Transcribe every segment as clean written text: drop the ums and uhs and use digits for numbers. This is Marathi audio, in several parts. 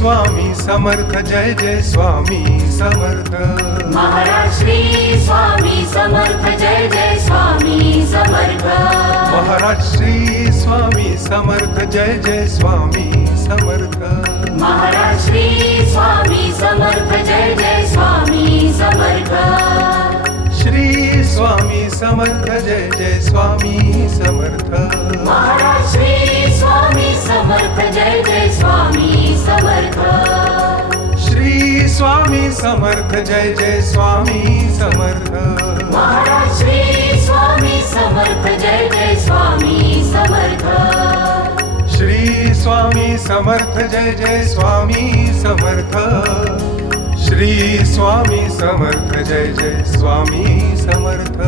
स्वामी समर्थ जय जय स्वामी समर्थ महाराज श्री स्वामी समर्थ जय जय स्वामी समर्थ महाराज श्री स्वामी समर्थ जय जय स्वामी समर्थ महाराज श्री स्वामी समर्थ जय जय स्वामी समर्थ श्री स्वामी समर्थ जय जय स्वामी समर्थ महाराज श्री स्वामी समर्थ जय जय स्वामी समर्थ श्री स्वामी समर्थ जय जय स्वामी समर्थ महाराज श्री स्वामी समर्थ जय जय स्वामी समर्थ श्री स्वामी समर्थ जय जय स्वामी समर्थ श्री स्वामी समर्थ जय जय स्वामी समर्थ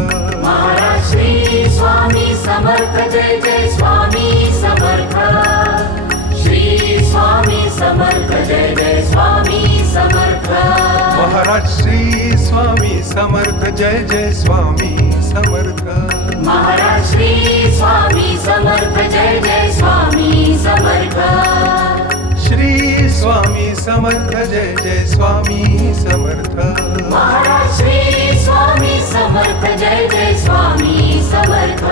महाराज श्री स्वामी समर्थ जय जय स्वामी समर्थ श्री स्वामी समर्थ जय जय स्वामी समर्थ महाराज श्री स्वामी समर्थ जय जय स्वामी समर्थ महाराज श्री स्वामी समर्थ जय जय स्वामी समर्थ श्री स्वामी समर्थ जय जय स्वामी समर्थ महाराज श्री स्वामी समर्थ जय जय स्वामी समर्थ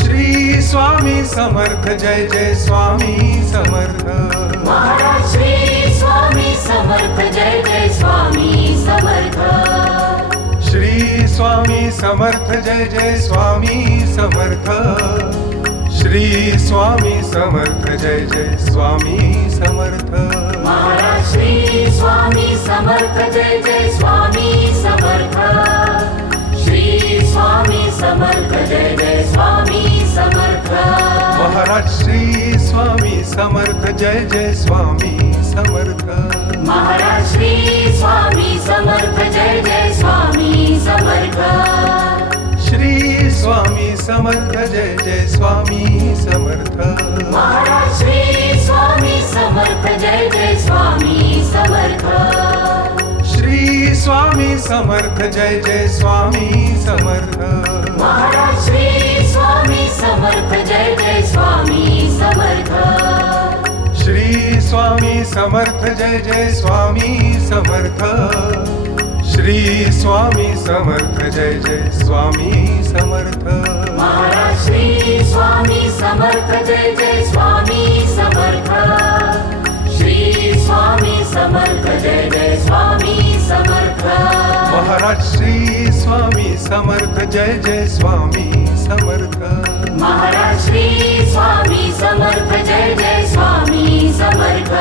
श्री स्वामी समर्थ जय जय स्वामी समर्थ महाराज श्री स्वामी समर्थ जय जय स्वामी समर्थ श्री स्वामी समर्थ जय जय स्वामी समर्थ श्री स्वामी समर्थ जय जय स्वामी समर्थ महाराज श्री स्वामी समर्थ जय जय स्वामी समर्थ श्री स्वामी समर्थ जय जय स्वामी समर्थ महाराज श्री स्वामी समर्थ जय जय स्वामी समर्थ महाराज श्री स्वामी समर्थ जय जय स्वामी समर्थ श्री स्वामी समर्थ जय जय स्वामी समर्थ महाराज श्री स्वामी समर्थ जय जय स्वामी समर्थ श्री स्वामी समर्थ जय जय स्वामी समर्थ महाराज श्री स्वामी समर्थ जय जय स्वामी समर्थ श्री स्वामी समर्थ जय जय स्वामी समर्थ श्री स्वामी समर्थ जय जय स्वामी समर्थ महाराज श्री स्वामी समर्थ जय जय स्वामी समर्थ श्री स्वामी समर्थ जय जय स्वामी समर्थ महाराज श्री स्वामी समर्थ जय जय स्वामी समर्थ महाराज श्री स्वामी समर्थ जय जय स्वामी समर्थ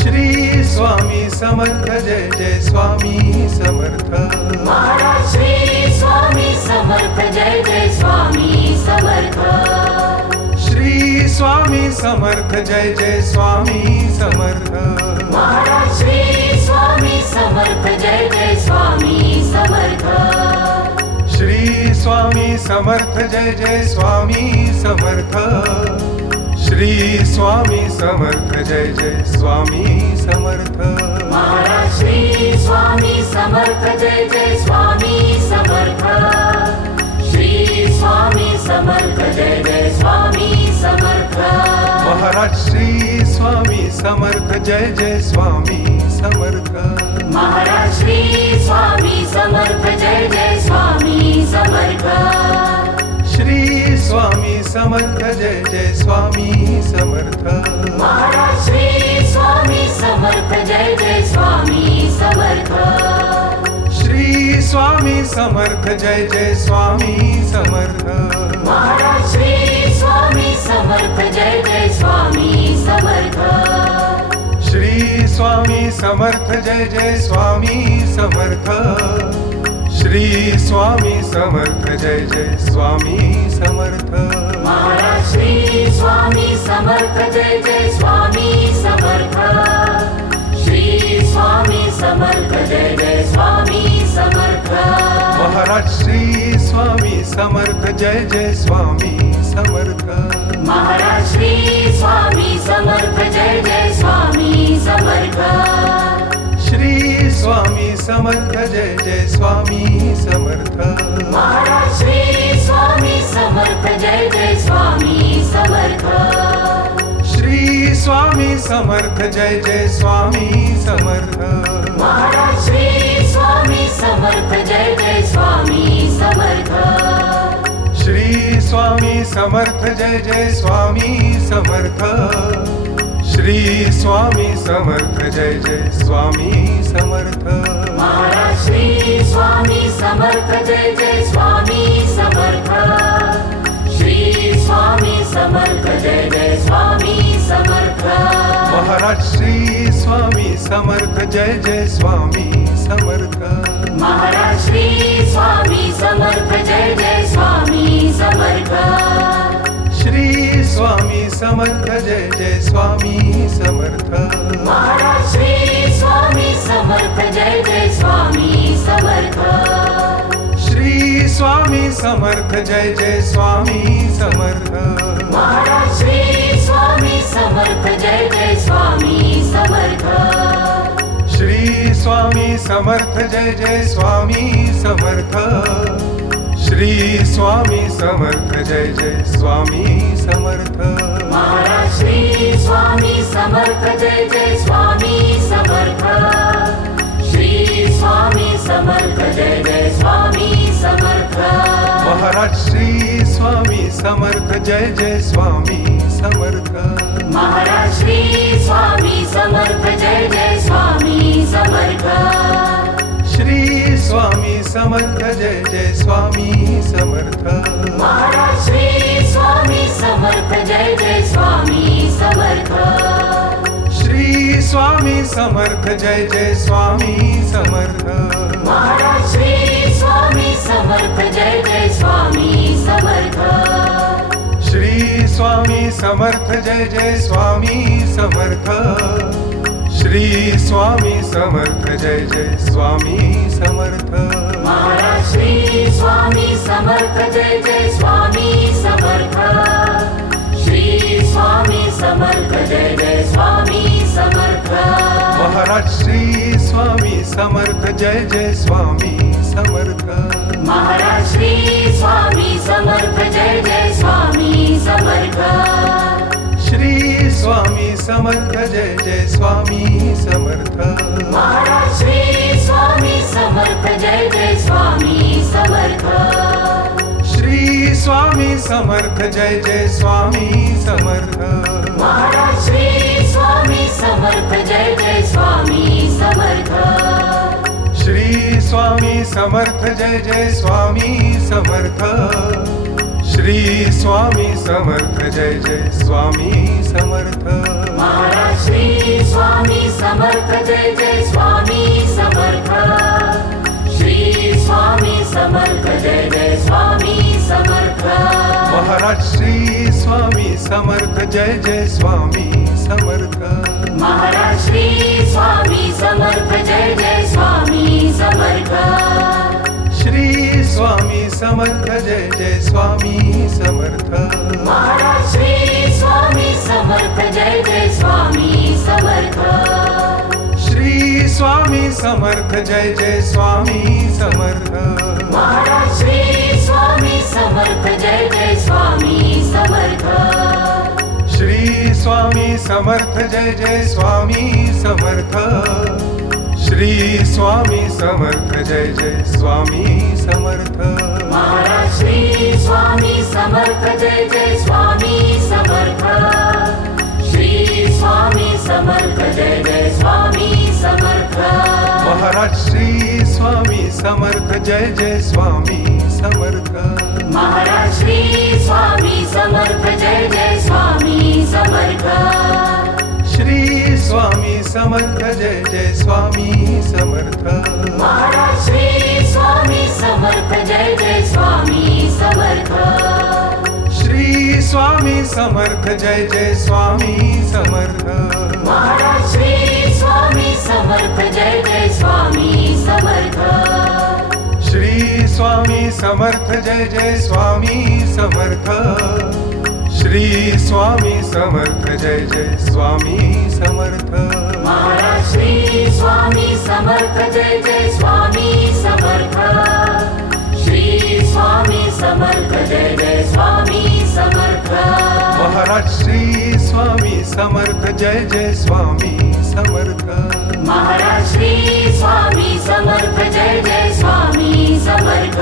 श्री स्वामी समर्थ जय जय स्वामी समर्थ महाराज श्री स्वामी समर्थ जय जय स्वामी समर्थ श्री स्वामी समर्थ जय जय स्वामी समर्थ महाराज श्री स्वामी समर्थ जय जय स्वामी समर्थ श्री स्वामी समर्थ जय जय स्वामी समर्थ श्री स्वामी समर्थ जय जय स्वामी समर्थ महाराज श्री स्वामी समर्थ जय जय स्वामी समर्थ श्री स्वामी समर्थ जय जय स्वामी समर्थ महाराज श्री स्वामी समर्थ जय जय स्वामी समर्थ महाराज श्री स्वामी समर्थ जय जय स्वामी समर्थ श्री स्वामी समर्थ जय जय स्वामी समर्थ महाराज श्री स्वामी समर्थ जय जय स्वामी समर्थ श्री स्वामी समर्थ जय जय स्वामी समर्थ महाराज श्री स्वामी समर्थ जय जय स्वामी समर्थ श्री स्वामी समर्थ जय जय स्वामी समर्थ श्री स्वामी समर्थ जय जय स्वामी समर्थ महाराज श्री स्वामी समर्थ जय जय स्वामी समर्थ श्री स्वामी समर्थ जय जय स्वामी समर्थ महाराज श्री स्वामी समर्थ जय जय स्वामी समर्थ महाराज श्री स्वामी समर्थ जय जय स्वामी समर्थ श्री स्वामी समर्थ जय जय स्वामी समर्थ महाराज श्री स्वामी समर्थ जय जय स्वामी समर्थ श्री स्वामी समर्थ जय जय स्वामी समर्थ महाराज श्री स्वामी समर्थ जय जय स्वामी समर्थ श्री स्वामी समर्थ जय जय स्वामी समर्थ श्री स्वामी समर्थ जय जय स्वामी समर्थ महाराज श्री स्वामी समर्थ जय जय स्वामी समर्थ श्री स्वामी समर्थ जय जय स्वामी समर्थ महाराज श्री स्वामी समर्थ जय जय स्वामी समर्थ महाराज श्री स्वामी समर्थ जय जय स्वामी समर्थ श्री स्वामी समर्थ जय जय स्वामी समर्थ महाराज श्री स्वामी समर्थ जय जय स्वामी समर्थ श्री स्वामी समर्थ जय जय स्वामी समर्थ महाराज श्री स्वामी समर्थ जय जय स्वामी समर्थ श्री स्वामी समर्थ जय जय स्वामी समर्थ श्री स्वामी समर्थ जय जय स्वामी समर्थ महाराज श्री स्वामी समर्थ जय जय स्वामी समर्थ श्री स्वामी समर्थ जय जय स्वामी समर्थ महाराज श्री स्वामी समर्थ जय जय स्वामी समर्थ महाराज श्री स्वामी समर्थ जय जय स्वामी समर्थ श्री स्वामी समर्थ जय जय स्वामी समर्थ महाराज श्री स्वामी समर्थ जय जय स्वामी समर्थ श्री स्वामी समर्थ जय जय स्वामी समर्थ महाराज श्री स्वामी समर्थ जय जय स्वामी समर्थ श्री स्वामी समर्थ जय जय स्वामी समर्थ श्री स्वामी समर्थ जय जय स्वामी समर्थ महाराज श्री स्वामी समर्थ जय जय स्वामी समर्थ श्री स्वामी समर्थ जय जय स्वामी समर्थ महाराज श्री स्वामी समर्थ जय जय स्वामी समर्थ महाराज श्री स्वामी समर्थ जय जय स्वामी समर्थ श्री स्वामी समर्थ जय जय स्वामी समर्थ महाराज श्री स्वामी समर्थ जय जय स्वामी समर्थ श्री स्वामी समर्थ जय जय स्वामी समर्थ महाराज श्री स्वामी समर्थ जय जय स्वामी समर्थ श्री स्वामी समर्थ जय जय स्वामी समर्थ श्री स्वामी समर्थ जय जय स्वामी समर्थ महाराज श्री स्वामी समर्थ जय जय स्वामी समर्थ श्री स्वामी समर्थ जय जय स्वामी समर्थ महाराज श्री स्वामी समर्थ जय जय स्वामी समर्थ महाराज श्री स्वामी समर्थ जय जय स्वामी समर्थ श्री स्वामी समर्थ जय जय स्वामी समर्थ महाराज श्री स्वामी समर्थ जय जय स्वामी समर्थ श्री स्वामी समर्थ जय जय स्वामी समर्थ महाराज श्री स्वामी समर्थ जय जय स्वामी समर्थ श्री स्वामी समर्थ जय जय स्वामी समर्थ श्री स्वामी समर्थ जय जय स्वामी समर्थ महाराज श्री स्वामी समर्थ जय जय स्वामी समर्थ श्री स्वामी समर्थ जय जय स्वामी समर्थ महाराज श्री स्वामी समर्थ जय जय स्वामी समर्थ महाराज श्री स्वामी समर्थ जय जय स्वामी समर्थ श्री स्वामी समर्थ जय जय स्वामी समर्थ महाराज श्री स्वामी समर्थ जय जय स्वामी समर्थ श्री स्वामी समर्थ जय जय स्वामी समर्थ महाराज श्री स्वामी समर्थ जय जय स्वामी समर्थ श्री स्वामी समर्थ जय जय स्वामी समर्थ श्री स्वामी समर्थ जय जय स्वामी समर्थ महाराज श्री स्वामी समर्थ जय जय स्वामी समर्थ श्री स्वामी समर्थ जय जय स्वामी समर्थ महाराज श्री स्वामी समर्थ जय जय स्वामी समर्थ महाराज श्री स्वामी समर्थ जय जय स्वामी समर्थ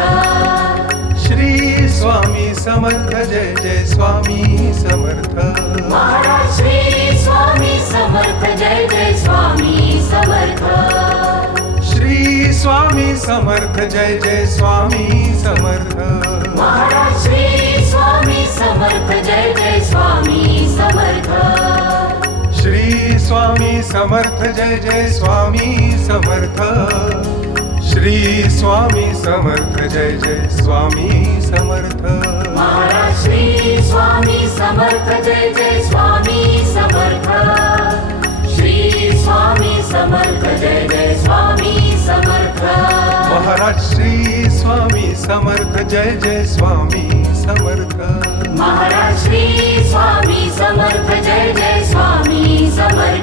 श्री स्वामी समर्थ जय जय स्वामी समर्थ महाराज श्री स्वामी समर्थ जय जय स्वामी समर्थ श्री स्वामी समर्थ जय जय स्वामी समर्थ महाराज श्री स्वामी समर्थ जय जय स्वामी समर्थ श्री स्वामी समर्थ जय जय स्वामी समर्थ श्री स्वामी समर्थ जय जय स्वामी समर्थ महाराज श्री स्वामी समर्थ जय जय स्वामी समर्थ श्री स्वामी समर्थ जय जय स्वामी समर्थ महाराज श्री स्वामी समर्थ जय जय स्वामी समर्थ महाराज श्री स्वामी समर्थ जय जय स्वामी समर्थ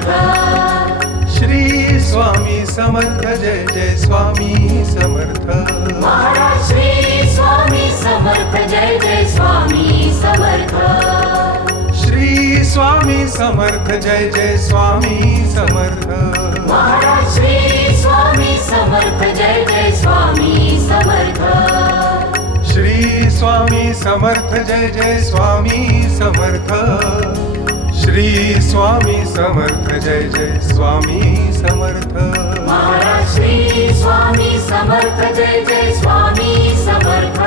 श्री स्वामी समर्थ जय जय स्वामी समर्थ महाराज श्री स्वामी समर्थ जय जय स्वामी समर्थ श्री स्वामी समर्थ जय जय स्वामी समर्थ महाराज श्री स्वामी समर्थ जय जय स्वामी समर्थ श्री स्वामी समर्थ जय जय स्वामी समर्थ श्री स्वामी समर्थ जय जय स्वामी समर्थ महाराज श्री स्वामी समर्थ जय जय स्वामी समर्थ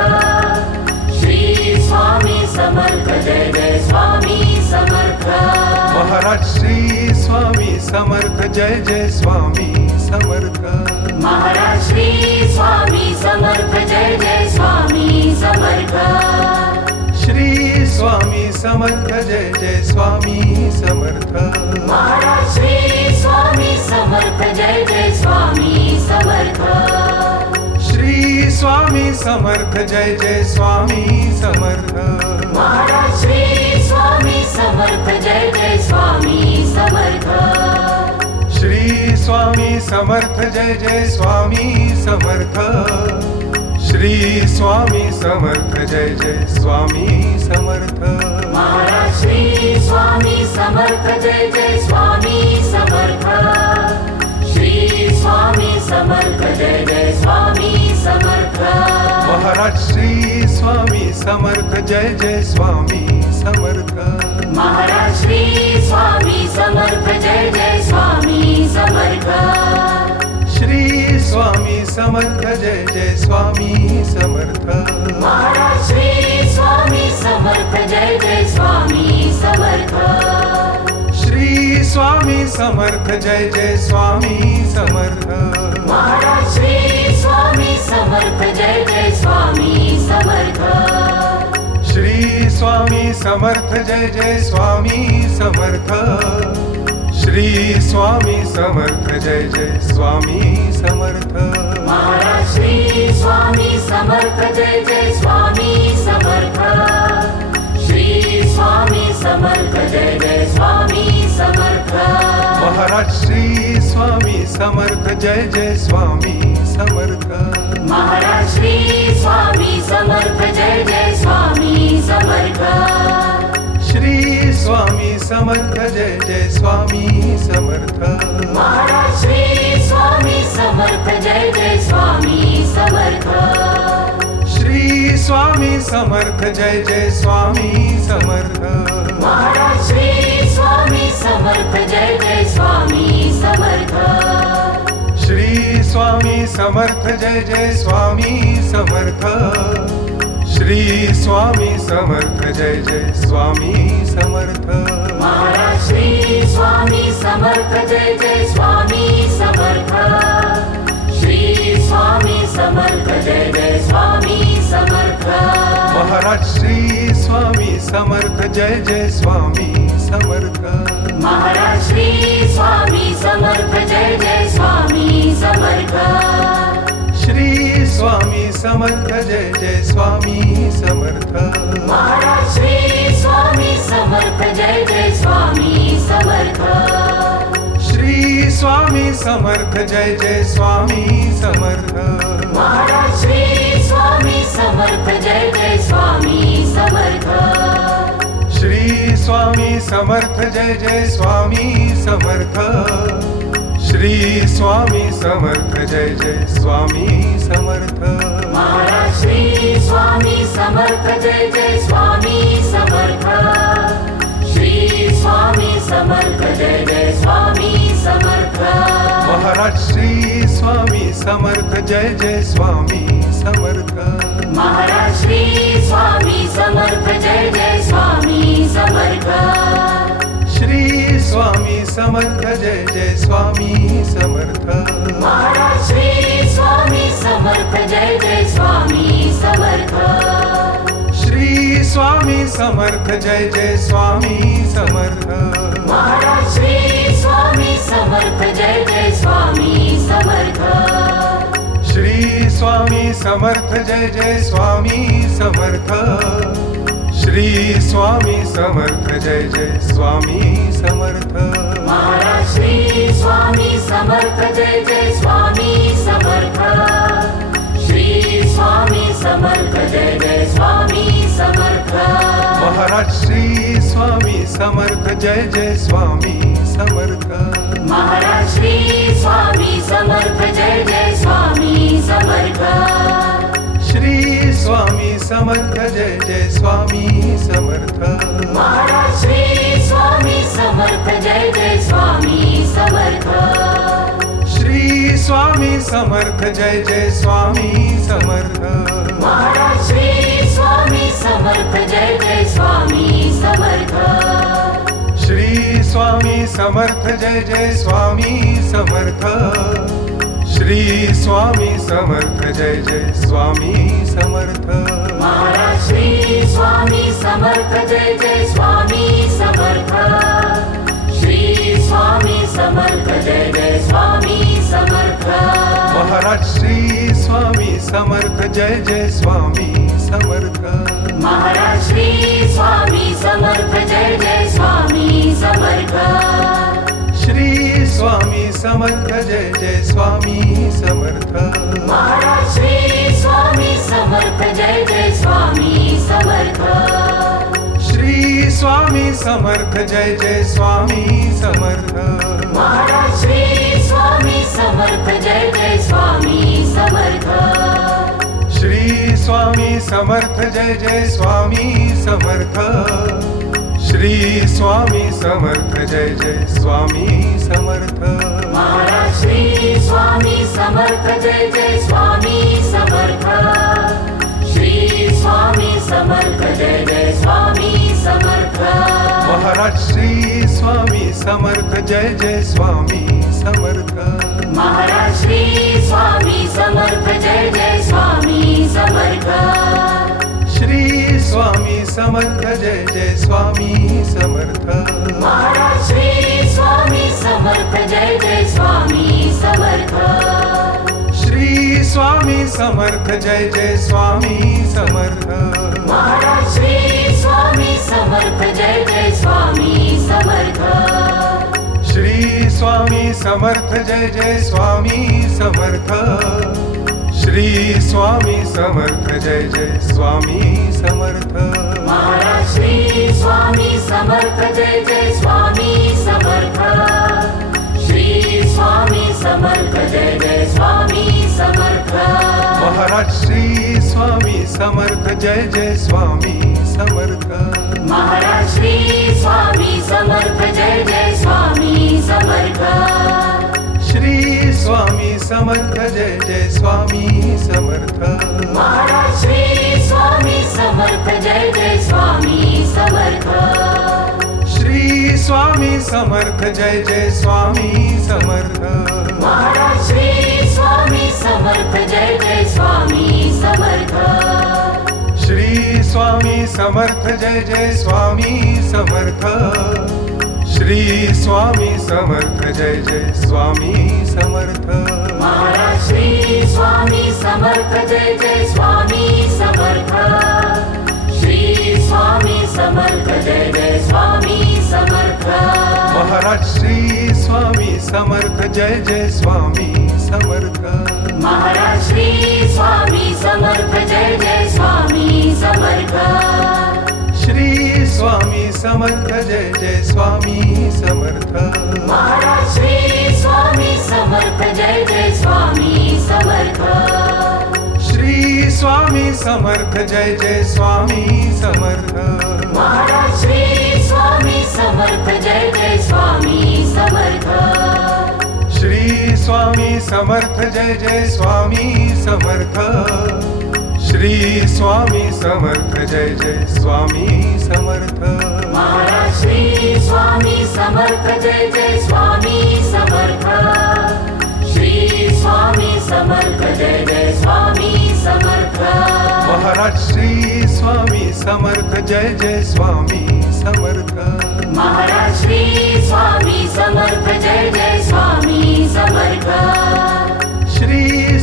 श्री स्वामी समर्थ जय जय स्वामी समर्थ महाराज श्री स्वामी समर्थ जय जय स्वामी समर्थ महाराज श्री स्वामी समर्थ जय जय स्वामी समर्थ श्री स्वामी समर्थ जय जय स्वामी समर्थ महाराज श्री स्वामी समर्थ जय जय स्वामी समर्थ श्री स्वामी समर्थ जय जय स्वामी समर्थ महाराज श्री स्वामी समर्थ जय जय स्वामी समर्थ श्री स्वामी समर्थ जय जय स्वामी समर्थ श्री स्वामी समर्थ जय जय स्वामी समर्थ महाराज श्री स्वामी समर्थ जय जय स्वामी समर्थ श्री स्वामी समर्थ जय जय स्वामी समर्थ महाराज श्री स्वामी समर्थ जय जय स्वामी समर्थ महाराज श्री स्वामी समर्थ जय जय स्वामी समर्थ श्री स्वामी समर्थ जय जय स्वामी समर्थ महाराज श्री स्वामी समर्थ जय जय स्वामी समर्थ श्री स्वामी समर्थ जय जय स्वामी समर्थ महाराज श्री स्वामी समर्थ जय जय स्वामी समर्थ श्री स्वामी समर्थ जय जय स्वामी समर्थ श्री स्वामी समर्थ जय जय स्वामी समर्थ महाराज श्री स्वामी समर्थ जय जय स्वामी समर्थ श्री स्वामी समर्थ जय जय स्वामी समर्थ महाराज श्री स्वामी समर्थ जय जय स्वामी समर्थ महाराज श्री स्वामी समर्थ जय जय स्वामी समर्थ श्री स्वामी समर्थ जय जय स्वामी समर्थ महाराज श्री स्वामी समर्थ जय जय स्वामी समर्थ श्री स्वामी समर्थ जय जय स्वामी समर्थ महाराज श्री स्वामी समर्थ जय जय स्वामी समर्थ श्री स्वामी समर्थ जय जय स्वामी समर्थ श्री स्वामी समर्थ जय जय स्वामी समर्थ महाराज श्री स्वामी समर्थ जय जय स्वामी समर्थ श्री स्वामी समर्थ जय जय स्वामी समर्थ महाराज श्री स्वामी समर्थ जय जय स्वामी समर्थ महाराज श्री स्वामी समर्थ जय जय स्वामी समर्थ श्री स्वामी समर्थ जय जय स्वामी समर्थ महाराज श्री स्वामी समर्थ जय जय स्वामी समर्थ श्री स्वामी समर्थ जय जय स्वामी समर्थ महाराज श्री स्वामी समर्थ जय जय स्वामी समर्थ श्री स्वामी समर्थ जय जय स्वामी समर्थ श्री स्वामी समर्थ जय जय स्वामी समर्थ महाराज श्री स्वामी समर्थ जय जय स्वामी समर्थ श्री स्वामी समर्थ जय जय स्वामी समर्थ महाराज श्री स्वामी समर्थ जय जय स्वामी समर्थ महाराज श्री स्वामी समर्थ जय जय स्वामी समर्थ श्री स्वामी समर्थ जय जय स्वामी समर्थ महाराज श्री स्वामी समर्थ जय जय स्वामी समर्थ श्री स्वामी समर्थ जय जय स्वामी समर्थ महाराज श्री स्वामी समर्थ जय जय स्वामी समर्थ श्री स्वामी समर्थ जय जय स्वामी समर्थ श्री स्वामी समर्थ जय जय स्वामी समर्थ महाराज श्री स्वामी समर्थ जय जय स्वामी समर्थ श्री स्वामी समर्थ जय जय स्वामी समर्थ महाराज श्री स्वामी समर्थ जय जय स्वामी समर्थ महाराज श्री स्वामी समर्थ जय जय स्वामी समर्थ श्री स्वामी समर्थ जय जय स्वामी समर्थ महाराज श्री स्वामी समर्थ जय जय स्वामी समर्थ श्री स्वामी समर्थ जय जय स्वामी समर्थ महाराज श्री स्वामी समर्थ जय जय स्वामी समर्थ श्री स्वामी समर्थ जय जय स्वामी समर्थ श्री स्वामी समर्थ जय जय स्वामी समर्थ महाराज श्री स्वामी समर्थ जय जय स्वामी समर्थ श्री स्वामी समर्थ जय जय स्वामी समर्थ महाराज श्री स्वामी समर्थ जय जय स्वामी समर्थ महाराज श्री स्वामी समर्थ जय जय स्वामी समर्थ श्री स्वामी समर्थ जय जय स्वामी समर्थ महाराज श्री स्वामी समर्थ जय जय स्वामी समर्थ श्री स्वामी समर्थ जय जय स्वामी समर्थ महाराज श्री स्वामी समर्थ जय जय स्वामी समर्थ श्री स्वामी समर्थ जय जय स्वामी समर्थ श्री स्वामी समर्थ जय जय स्वामी समर्थ महाराज श्री स्वामी समर्थ जय जय स्वामी समर्थ श्री स्वामी समर्थ जय जय स्वामी समर्थ महाराज श्री स्वामी समर्थ जय जय स्वामी समर्थ महाराज श्री स्वामी समर्थ जय जय स्वामी समर्थ श्री स्वामी समर्थ जय जय स्वामी समर्थ महाराज श्री स्वामी समर्थ जय जय स्वामी समर्थ श्री स्वामी समर्थ जय जय स्वामी समर्थ महाराज श्री स्वामी समर्थ जय जय स्वामी समर्थ श्री स्वामी समर्थ जय जय स्वामी समर्थ श्री स्वामी समर्थ जय जय स्वामी समर्थ महाराज श्री स्वामी समर्थ जय जय स्वामी समर्थ श्री स्वामी समर्थ जय जय स्वामी समर्थ महाराज श्री स्वामी समर्थ जय जय स्वामी समर्थ महाराज श्री स्वामी समर्थ जय जय स्वामी समर्थ श्री स्वामी समर्थ जय जय स्वामी समर्थ महाराज श्री स्वामी समर्थ जय जय स्वामी समर्थ श्री स्वामी समर्थ जय जय स्वामी समर्थ महाराज श्री स्वामी समर्थ जय जय स्वामी समर्थ श्री स्वामी समर्थ जय जय स्वामी समर्थ श्री स्वामी समर्थ जय जय स्वामी समर्थ महाराज श्री स्वामी समर्थ जय जय स्वामी समर्थ श्री स्वामी समर्थ जय जय स्वामी समर्थ महाराज श्री स्वामी समर्थ जय जय स्वामी समर्थ महाराज श्री स्वामी समर्थ जय जय स्वामी समर्थ श्री स्वामी समर्थ जय जय स्वामी समर्थ महाराज श्री स्वामी समर्थ जय जय स्वामी समर्थ श्री स्वामी समर्थ जय जय स्वामी समर्थ महाराज श्री स्वामी समर्थ जय जय स्वामी समर्थ श्री स्वामी समर्थ जय जय स्वामी समर्थ श्री स्वामी समर्थ जय जय स्वामी समर्थ महाराज श्री स्वामी समर्थ जय जय स्वामी समर्थ श्री स्वामी समर्थ जय जय स्वामी समर्थ महाराज श्री स्वामी समर्थ जय जय स्वामी समर्थ महाराज श्री स्वामी समर्थ जय जय स्वामी समर्थ श्री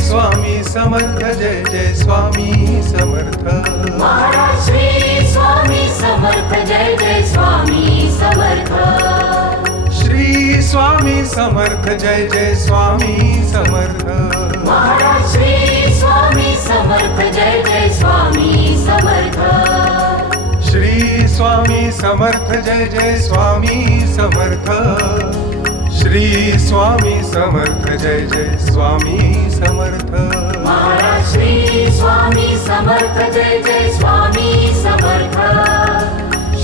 स्वामी समर्थ जय जय स्वामी समर्थ महाराज श्री स्वामी समर्थ जय जय स्वामी समर्थ श्री स्वामी समर्थ जय जय स्वामी समर्थ महाराज श्री स्वामी समर्थ जय जय स्वामी समर्थ श्री स्वामी समर्थ जय जय स्वामी समर्थ श्री स्वामी समर्थ जय जय स्वामी समर्थ महाराज श्री स्वामी समर्थ जय जय स्वामी समर्थ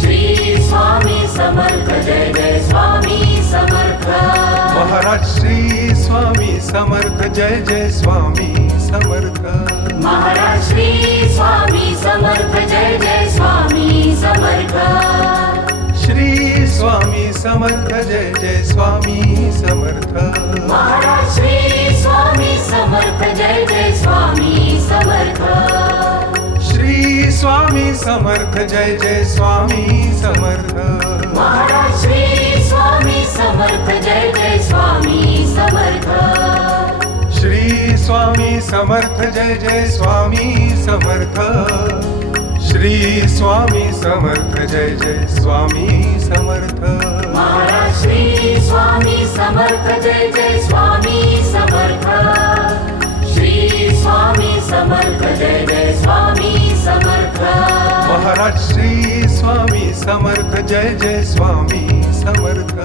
श्री स्वामी समर्थ जय जय स्वामी समर्थ महाराज श्री स्वामी समर्थ जय जय स्वामी समर्थ महाराज श्री स्वामी समर्थ जय जय स्वामी समर्थ श्री स्वामी समर्थ जय जय स्वामी समर्थ महाराज श्री स्वामी समर्थ जय जय स्वामी समर्थ श्री स्वामी समर्थ जय जय स्वामी समर्थ महाराज श्री स्वामी समर्थ जय जय स्वामी समर्थ श्री स्वामी समर्थ जय जय स्वामी समर्थ श्री स्वामी समर्थ जय जय स्वामी समर्थ महाराज श्री स्वामी समर्थ जय जय स्वामी समर्थ श्री स्वामी समर्थ जय जय स्वामी समर्थ महाराज श्री स्वामी समर्थ जय जय स्वामी समर्थ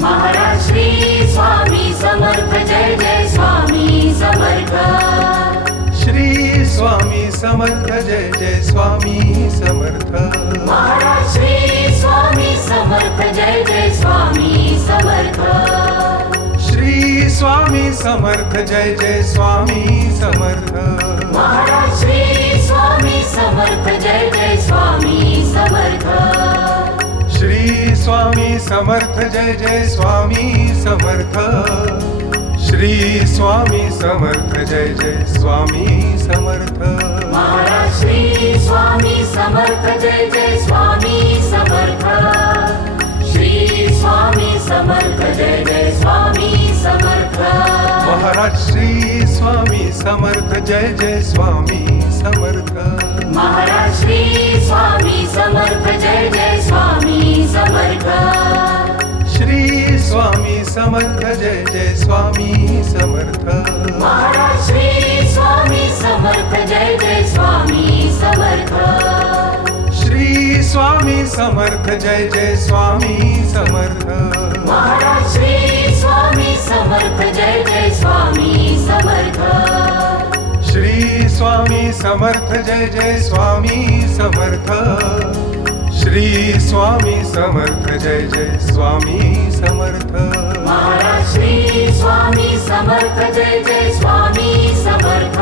महाराज श्री स्वामी समर्थ जय जय स्वामी समर्थ श्री स्वामी समर्थ जय जय स्वामी समर्थ महाराज श्री स्वामी समर्थ जय जय स्वामी समर्थ श्री स्वामी समर्थ जय जय स्वामी समर्थ महाराज श्री स्वामी समर्थ जय जय स्वामी समर्थ श्री स्वामी समर्थ जय जय स्वामी समर्थ श्री स्वामी समर्थ जय जय स्वामी समर्थ महाराज श्री स्वामी समर्थ जय जय स्वामी समर्थ श्री स्वामी समर्थ जय जय स्वामी समर्थ महाराज श्री स्वामी समर्थ जय जय स्वामी समर्थ महाराज श्री स्वामी समर्थ जय जय स्वामी समर्थ श्री स्वामी समर्थ जय जय स्वामी समर्थ महाराज श्री स्वामी समर्थ जय जय स्वामी समर्थ श्री स्वामी समर्थ जय जय स्वामी समर्थ महाराज श्री स्वामी समर्थ जय जय स्वामी समर्थ श्री स्वामी समर्थ जय जय स्वामी समर्थ श्री स्वामी समर्थ जय जय स्वामी समर्थ महाराज श्री स्वामी समर्थ जय जय स्वामी समर्थ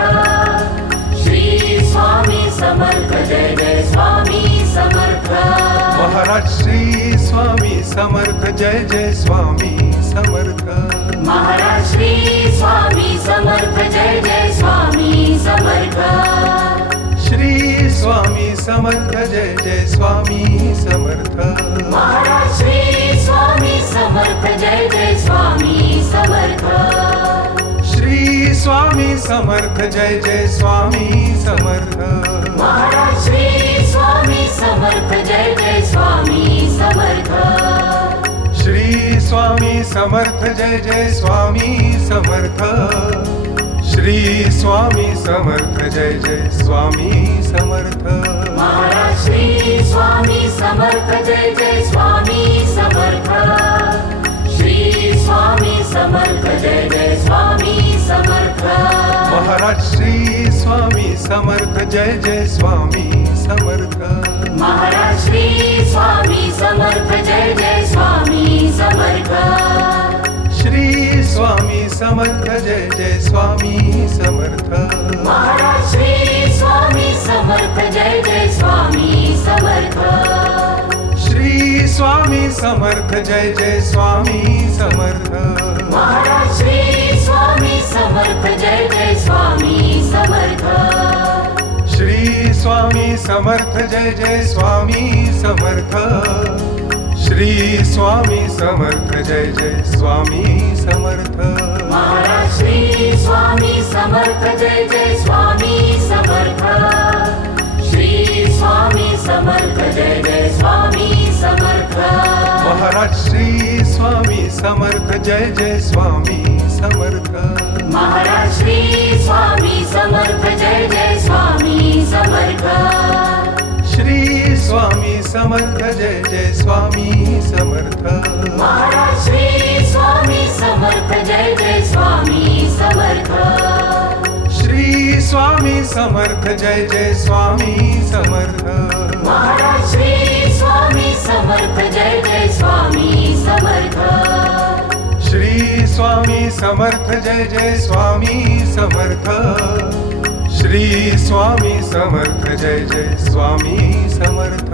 श्री स्वामी समर्थ जय जय स्वामी समर्थ महाराज श्री स्वामी समर्थ जय जय स्वामी समर्थ महाराज श्री स्वामी समर्थ जय जय स्वामी समर्थ श्री स्वामी समर्थ जय जय स्वामी समर्थ महाराज श्री स्वामी समर्थ जय जय स्वामी समर्थ श्री स्वामी समर्थ जय जय स्वामी समर्थ महाराज श्री स्वामी समर्थ जय जय स्वामी समर्थ श्री स्वामी समर्थ जय जय स्वामी समर्थ श्री स्वामी समर्थ जय जय स्वामी समर्थ महाराज श्री स्वामी समर्थ जय जय स्वामी समर्थ श्री स्वामी समर्थ जय जय स्वामी समर्थ महाराज श्री स्वामी समर्थ जय जय स्वामी समर्थ महाराज श्री स्वामी समर्थ जय जय स्वामी समर्थ श्री स्वामी समर्थ जय जय स्वामी समर्थ महाराज श्री स्वामी समर्थ जय जय स्वामी समर्थ श्री स्वामी समर्थ जय जय स्वामी समर्थ महाराज श्री स्वामी समर्थ जय जय स्वामी समर्थ श्री स्वामी समर्थ जय जय स्वामी समर्थ श्री स्वामी समर्थ जय जय स्वामी समर्थ महाराज श्री स्वामी समर्थ जय जय स्वामी समर्थ श्री स्वामी समर्थ जय जय स्वामी समर्थ महाराज श्री स्वामी समर्थ जय जय स्वामी समर्थ महाराज श्री स्वामी समर्थ जय जय स्वामी समर्थ श्री स्वामी समर्थ जय जय स्वामी समर्थ महाराज श्री स्वामी समर्थ जय जय स्वामी समर्थ श्री स्वामी समर्थ जय जय स्वामी समर्थ महाराज श्री स्वामी समर्थ जय जय स्वामी समर्थ श्री स्वामी समर्थ जय जय स्वामी समर्थ श्री स्वामी समर्थ जय जय स्वामी समर्थ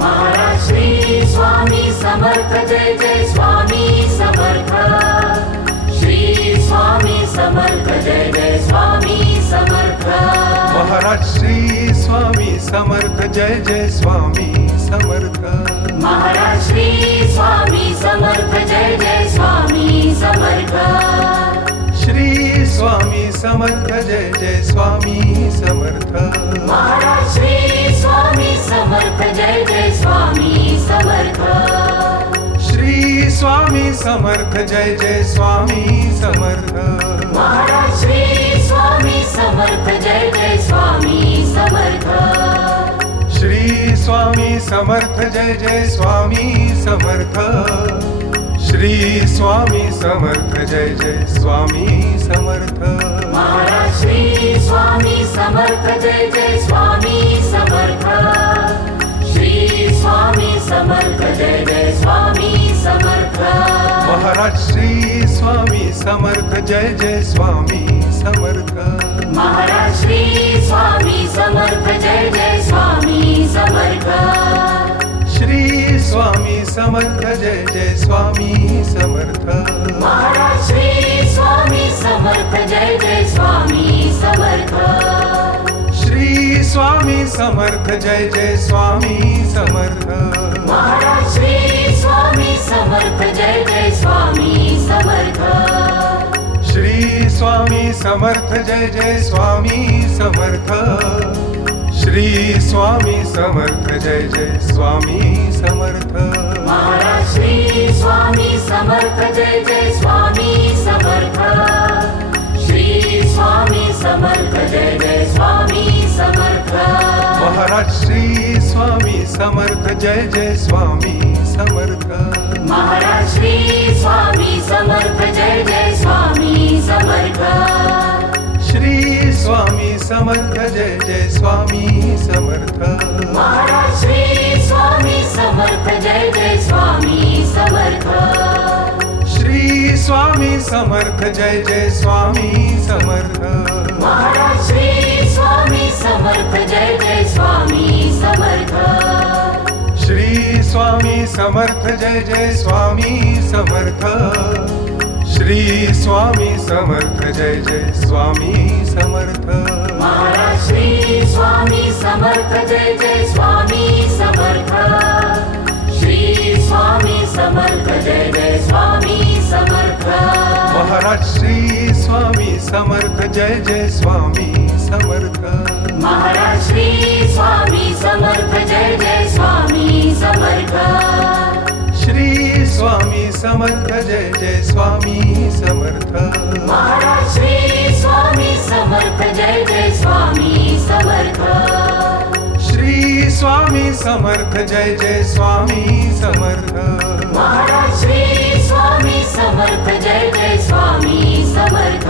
महाराज श्री स्वामी समर्थ जय जय स्वामी समर्थ श्री स्वामी समर्थ जय जय स्वामी समर्थ महाराज श्री स्वामी समर्थ जय जय स्वामी समर्थ महाराज श्री स्वामी समर्थ जय जय स्वामी समर्थ श्री स्वामी समर्थ जय जय स्वामी समर्थ महाराज श्री स्वामी समर्थ जय जय स्वामी समर्थ श्री स्वामी समर्थ जय जय स्वामी समर्थ महाराज श्री स्वामी समर्थ जय जय स्वामी समर्थ श्री स्वामी समर्थ जय जय स्वामी समर्थ श्री स्वामी समर्थ जय जय स्वामी समर्थ महाराज श्री स्वामी समर्थ जय जय स्वामी समर्थ श्री स्वामी समर्थ जय जय स्वामी समर्थ महाराज श्री स्वामी समर्थ जय जय स्वामी समर्थ महाराज श्री स्वामी समर्थ जय जय स्वामी समर्थ श्री स्वामी समर्थ जय जय स्वामी समर्थ महाराज श्री स्वामी समर्थ जय जय स्वामी समर्थ श्री स्वामी समर्थ जय जय स्वामी समर्थ महाराज श्री स्वामी समर्थ जय जय स्वामी समर्थ श्री स्वामी समर्थ जय जय स्वामी समर्थ श्री स्वामी समर्थ जय जय स्वामी समर्थ महाराज श्री स्वामी समर्थ जय जय स्वामी समर्थ श्री स्वामी समर्थ जय जय स्वामी समर्थ महाराज श्री स्वामी समर्थ जय जय स्वामी समर्थ महाराज श्री स्वामी समर्थ जय जय स्वामी समर्थ श्री स्वामी समर्थ जय जय स्वामी समर्थ महाराज श्री स्वामी समर्थ जय जय स्वामी समर्थ श्री स्वामी समर्थ जय जय स्वामी समर्थ महाराज श्री स्वामी समर्थ जय जय स्वामी समर्थ श्री स्वामी समर्थ जय जय स्वामी समर्थ श्री स्वामी समर्थ जय जय स्वामी समर्थ महाराज श्री स्वामी समर्थ जय जय स्वामी समर्थ श्री स्वामी समर्थ जय जय स्वामी समर्थ महाराज श्री स्वामी समर्थ जय जय स्वामी समर्थ महाराज श्री स्वामी समर्थ जय जय स्वामी समर्थ श्री स्वामी समर्थ जय जय स्वामी समर्थ महाराज श्री स्वामी समर्थ समर्थ जय जय स्वामी समर्थ महाराज श्री स्वामी समर्थ जय जय स्वामी समर्थ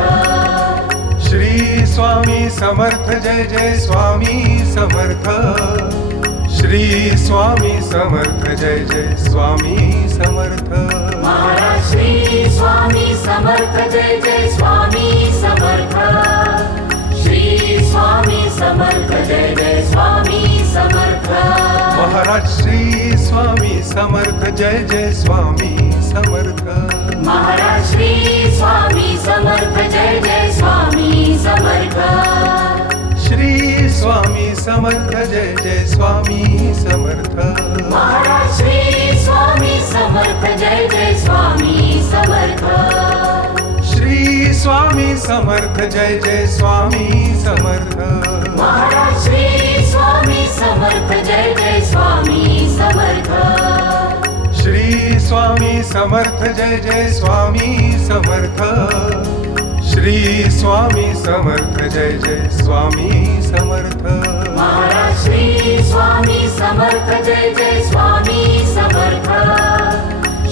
श्री स्वामी समर्थ जय जय स्वामी समर्थ श्री स्वामी समर्थ जय जय स्वामी समर्थ महाराज श्री स्वामी समर्थ जय जय स्वामी समर्थ श्री स्वामी समर्थ जय जय स्वामी समर्थ महाराज श्री स्वामी समर्थ जय जय स्वामी समर्थ महाराज श्री स्वामी समर्थ जय जय स्वामी समर्थ श्री स्वामी समर्थ जय जय स्वामी समर्थ महाराज श्री स्वामी समर्थ जय जय स्वामी समर्थ श्री स्वामी समर्थ जय जय स्वामी समर्थ महाराज श्री स्वामी समर्थ जय जय स्वामी समर्थ श्री स्वामी समर्थ जय जय स्वामी समर्थ श्री स्वामी समर्थ जय जय स्वामी समर्थ महाराज श्री स्वामी समर्थ जय जय स्वामी समर्थ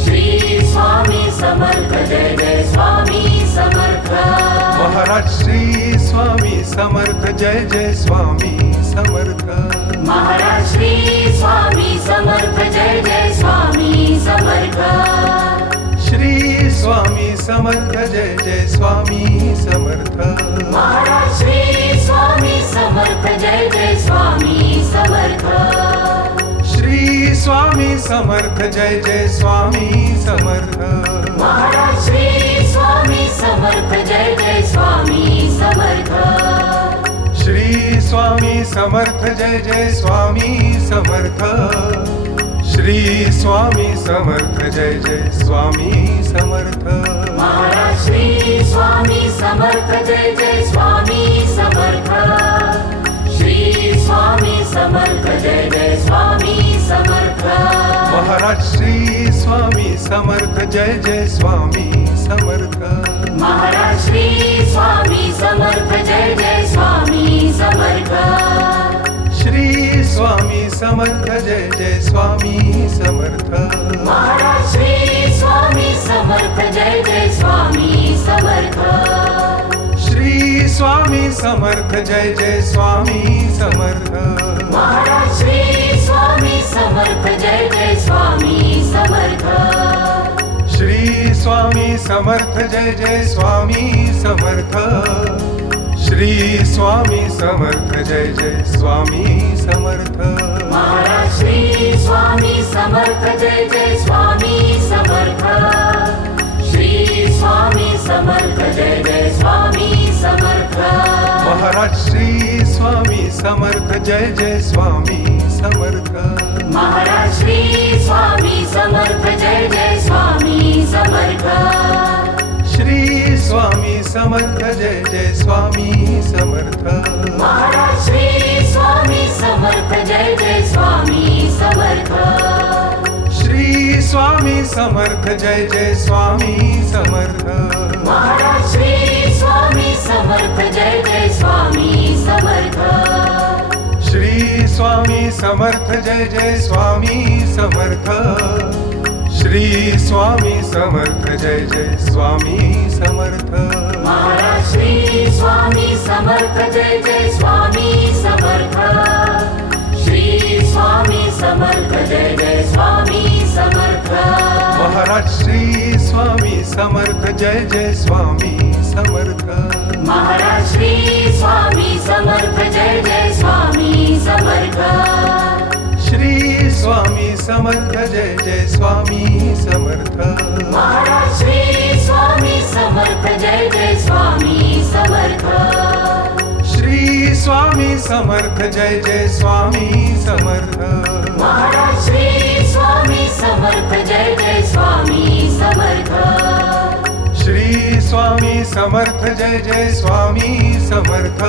श्री स्वामी समर्थ जय जय स्वामी समर्थ महाराज श्री स्वामी समर्थ जय जय स्वामी समर्थ महाराज श्री स्वामी समर्थ जय जय स्वामी समर्थ श्री स्वामी समर्थ जय जय स्वामी समर्थ महाराज श्री स्वामी समर्थ जय जय स्वामी समर्थ श्री स्वामी समर्थ जय जय स्वामी समर्थ महाराज श्री स्वामी समर्थ जय जय स्वामी समर्थ श्री स्वामी समर्थ जय जय स्वामी समर्थ श्री स्वामी समर्थ जय जय स्वामी समर्थ महाराज श्री स्वामी समर्थ जय जय स्वामी समर्थ श्री स्वामी समर्थ जय जय स्वामी समर्थ महाराज श्री स्वामी समर्थ जय जय स्वामी समर्थ महाराज श्री स्वामी समर्थ जय जय स्वामी समर्थ श्री स्वामी समर्थ जय जय स्वामी समर्थ महाराज श्री स्वामी समर्थ जय जय स्वामी समर्थ श्री स्वामी समर्थ जय जय स्वामी समर्थ महाराज श्री स्वामी समर्थ जय जय स्वामी समर्थ श्री स्वामी समर्थ जय जय स्वामी समर्थ श्री स्वामी समर्थ जय जय स्वामी समर्थ महाराज श्री स्वामी समर्थ जय जय स्वामी समर्थ श्री स्वामी समर्थ जय जय स्वामी समर्थ महाराज श्री स्वामी समर्थ जय जय स्वामी समर्थ महाराज श्री स्वामी समर्थ जय जय स्वामी समर्थ श्री स्वामी समर्थ जय जय स्वामी समर्थ महाराज श्री स्वामी समर्थ जय जय स्वामी समर्थ श्री स्वामी समर्थ जय जय स्वामी समर्थ महाराज श्री स्वामी समर्थ जय जय स्वामी समर्थ श्री स्वामी समर्थ जय जय स्वामी समर्थ श्री स्वामी समर्थ जय जय स्वामी समर्थ महाराज श्री स्वामी समर्थ जय जय स्वामी समर्थ श्री स्वामी समर्थ जय जय स्वामी समर्थ महाराज श्री स्वामी समर्थ जय जय स्वामी समर्थ महाराज श्री स्वामी समर्थ जय जय स्वामी समर्थ श्री स्वामी समर्थ जय जय स्वामी समर्थ महाराज श्री स्वामी समर्थ जय जय स्वामी समर्थ श्री स्वामी समर्थ जय जय स्वामी समर्थ महाराज श्री स्वामी समर्थ जय जय स्वामी समर्थ श्री स्वामी समर्थ जय जय स्वामी समर्थ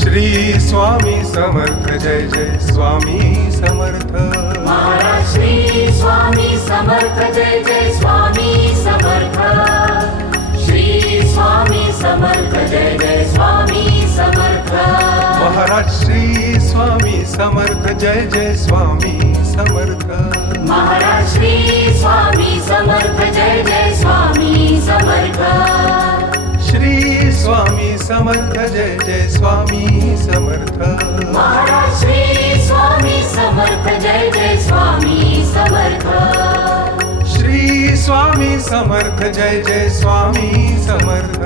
श्री स्वामी समर्थ जय जय स्वामी समर्थ महाराज श्री स्वामी समर्थ जय जय स्वामी समर्थ श्री स्वामी समर्थ जय जय स्वामी समर्थ महाराज श्री स्वामी समर्थ जय जय स्वामी समर्थ महाराज श्री स्वामी समर्थ जय जय स्वामी समर्थ श्री स्वामी समर्थ जय जय स्वामी समर्थ महाराज श्री स्वामी समर्थ जय जय स्वामी समर्थ श्री स्वामी समर्थ जय जय स्वामी समर्थ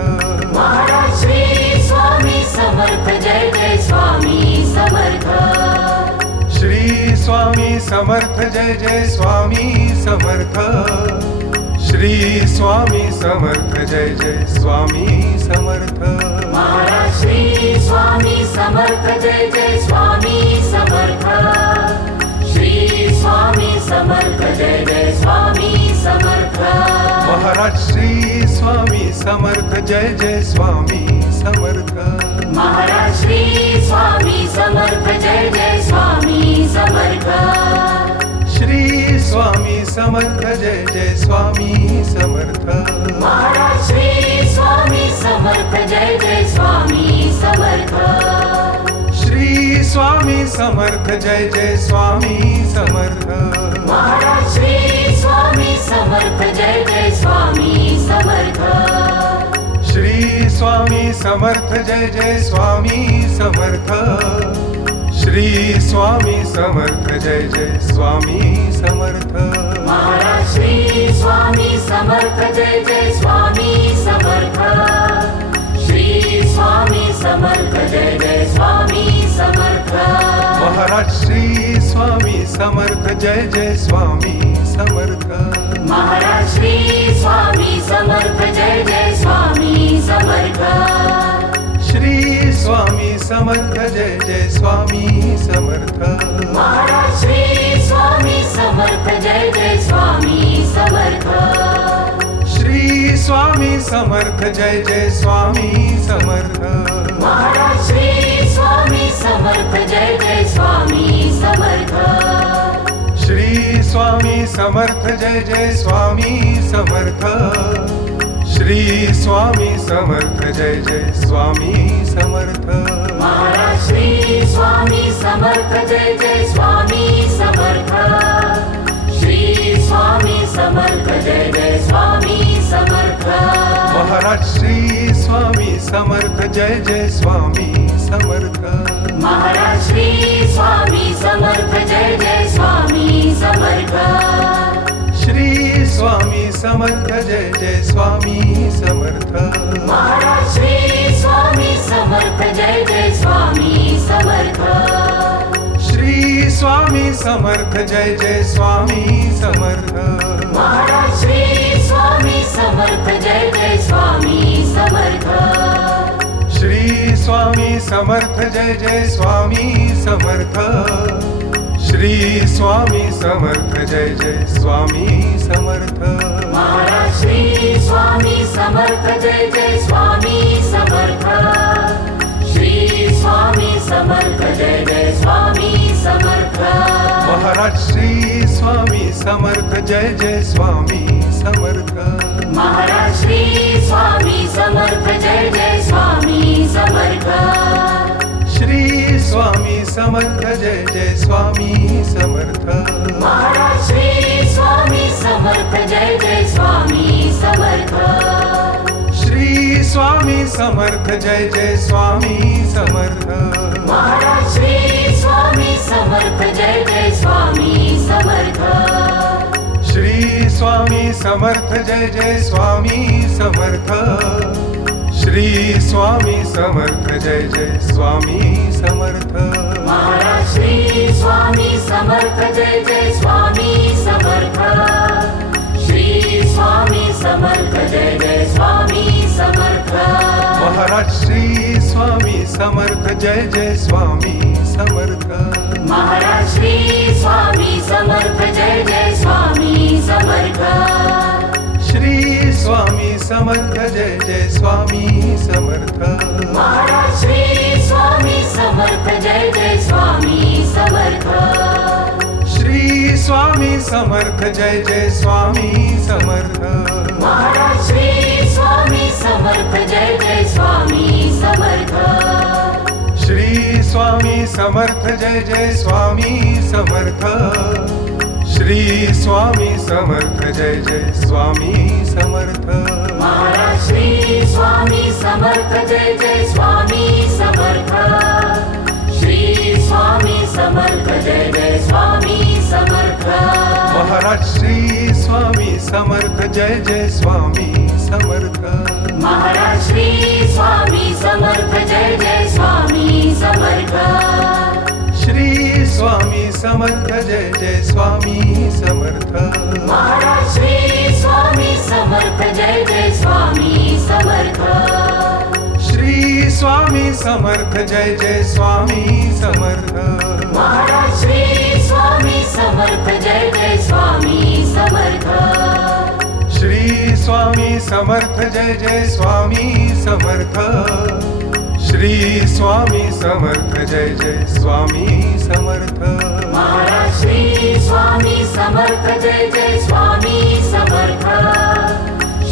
महाराज श्री स्वामी समर्थ जय जय स्वामी समर्थ श्री स्वामी समर्थ जय जय स्वामी समर्थ श्री स्वामी समर्थ जय जय स्वामी समर्थ महाराज श्री स्वामी समर्थ जय जय स्वामी समर्थ श्री स्वामी समर्थ जय जय स्वामी समर्थ महाराज श्री स्वामी समर्थ जय जय स्वामी समर्थ महाराज श्री स्वामी समर्थ जय जय स्वामी समर्थ श्री स्वामी समर्थ जय जय स्वामी समर्थ महाराज श्री स्वामी समर्थ जय जय स्वामी समर्थ श्री स्वामी समर्थ जय जय स्वामी समर्थ महाराज श्री स्वामी समर्थ जय जय स्वामी समर्थ श्री स्वामी समर्थ जय जय स्वामी समर्थ श्री स्वामी समर्थ जय जय स्वामी समर्थ महाराज श्री स्वामी समर्थ जय जय स्वामी समर्थ श्री स्वामी समर्थ जय जय स्वामी समर्थ महाराज श्री स्वामी समर्थ जय जय स्वामी समर्थ महाराज श्री स्वामी समर्थ जय जय स्वामी समर्थ श्री स्वामी समर्थ जय जय स्वामी समर्थ महाराज श्री स्वामी समर्थ जय जय स्वामी समर्थ श्री स्वामी समर्थ जय जय स्वामी समर्थ महाराज श्री स्वामी समर्थ जय जय स्वामी समर्थ श्री स्वामी समर्थ जय जय स्वामी समर्थ श्री स्वामी समर्थ जय जय स्वामी समर्थ महाराज श्री स्वामी समर्थ जय जय स्वामी समर्थ श्री स्वामी समर्थ जय जय स्वामी समर्थ महाराज श्री स्वामी समर्थ जय जय स्वामी समर्थ महाराज श्री स्वामी समर्थ जय जय स्वामी समर्थ श्री स्वामी समर्थ जय जय स्वामी समर्थ महाराज श्री स्वामी समर्थ जय जय स्वामी समर्थ श्री स्वामी समर्थ जय जय स्वामी समर्थ महाराज श्री स्वामी समर्थ जय जय स्वामी समर्थ श्री स्वामी समर्थ जय जय स्वामी समर्थ श्री स्वामी समर्थ जय जय स्वामी समर्थ महाराज श्री स्वामी समर्थ जय जय स्वामी समर्थ श्री स्वामी समर्थ जय जय स्वामी समर्थ महाराज श्री स्वामी समर्थ जय जय स्वामी समर्थ महाराज श्री स्वामी समर्थ जय जय स्वामी समर्थ श्री स्वामी समर्थ जय जय स्वामी समर्थ महाराज श्री स्वामी समर्थ जय जय स्वामी समर्थ श्री स्वामी समर्थ जय जय स्वामी समर्थ महाराज श्री स्वामी समर्थ जय जय स्वामी समर्थ श्री स्वामी समर्थ जय जय स्वामी समर्थ श्री स्वामी समर्थ जय जय स्वामी समर्थ महाराज श्री स्वामी समर्थ जय जय स्वामी समर्थ श्री स्वामी समर्थ जय जय स्वामी समर्थ महाराज श्री स्वामी समर्थ जय जय स्वामी समर्थ महाराज श्री स्वामी समर्थ जय जय स्वामी समर्थ श्री स्वामी समर्थ जय जय स्वामी समर्थ महाराज श्री स्वामी समर्थ जय जय स्वामी समर्थ श्री स्वामी समर्थ जय जय स्वामी समर्थ महाराज श्री स्वामी समर्थ जय जय स्वामी समर्थ श्री स्वामी समर्थ जय जय स्वामी समर्थ श्री स्वामी समर्थ जय जय स्वामी समर्थ महाराज श्री स्वामी समर्थ जय जय स्वामी समर्थ श्री स्वामी समर्थ जय जय स्वामी समर्थ महाराज श्री स्वामी समर्थ जय जय स्वामी समर्थ महाराज श्री स्वामी समर्थ जय जय स्वामी समर्थ श्री स्वामी समर्थ जय जय स्वामी समर्थ महाराज श्री स्वामी समर्थ जय जय स्वामी समर्थ श्री स्वामी समर्थ जय जय स्वामी समर्थ महाराज श्री स्वामी समर्थ जय जय स्वामी समर्थ श्री स्वामी समर्थ जय जय स्वामी समर्थ श्री स्वामी समर्थ जय जय स्वामी समर्थ महाराज श्री स्वामी समर्थ जय जय स्वामी समर्थ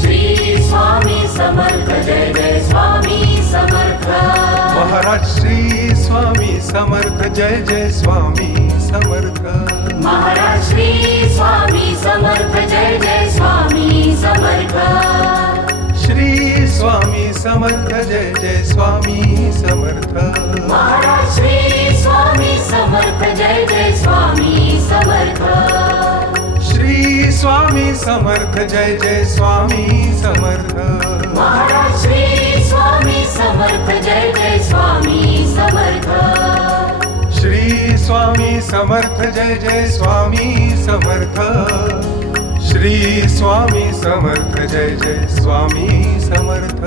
श्री स्वामी समर्थ जय जय स्वामी समर्थ महाराज श्री स्वामी समर्थ जय जय स्वामी समर्थ महाराज श्री स्वामी समर्थ जय जय स्वामी समर्थ श्री स्वामी समर्थ जय जय स्वामी समर्थ महाराज श्री स्वामी समर्थ जय जय स्वामी समर्थ श्री स्वामी समर्थ जय जय स्वामी समर्थ महाराज श्री स्वामी समर्थ जय जय स्वामी समर्थ श्री स्वामी समर्थ जय जय स्वामी समर्थ श्री स्वामी समर्थ जय जय स्वामी समर्थ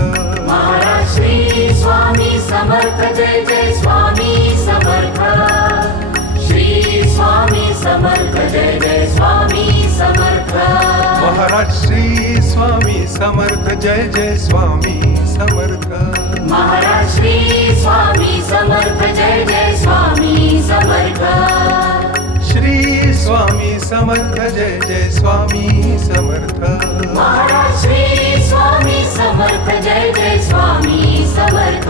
महाराज श्री स्वामी समर्थ जय जय स्वामी समर्थ श्री स्वामी समर्थ जय जय स्वामी समर्थ महाराज श्री स्वामी समर्थ जय जय स्वामी समर्थ महाराज श्री स्वामी समर्थ जय जय स्वामी समर्थ श्री स्वामी समर्थ जय जय स्वामी समर्थ महाराज श्री स्वामी समर्थ जय जय स्वामी समर्थ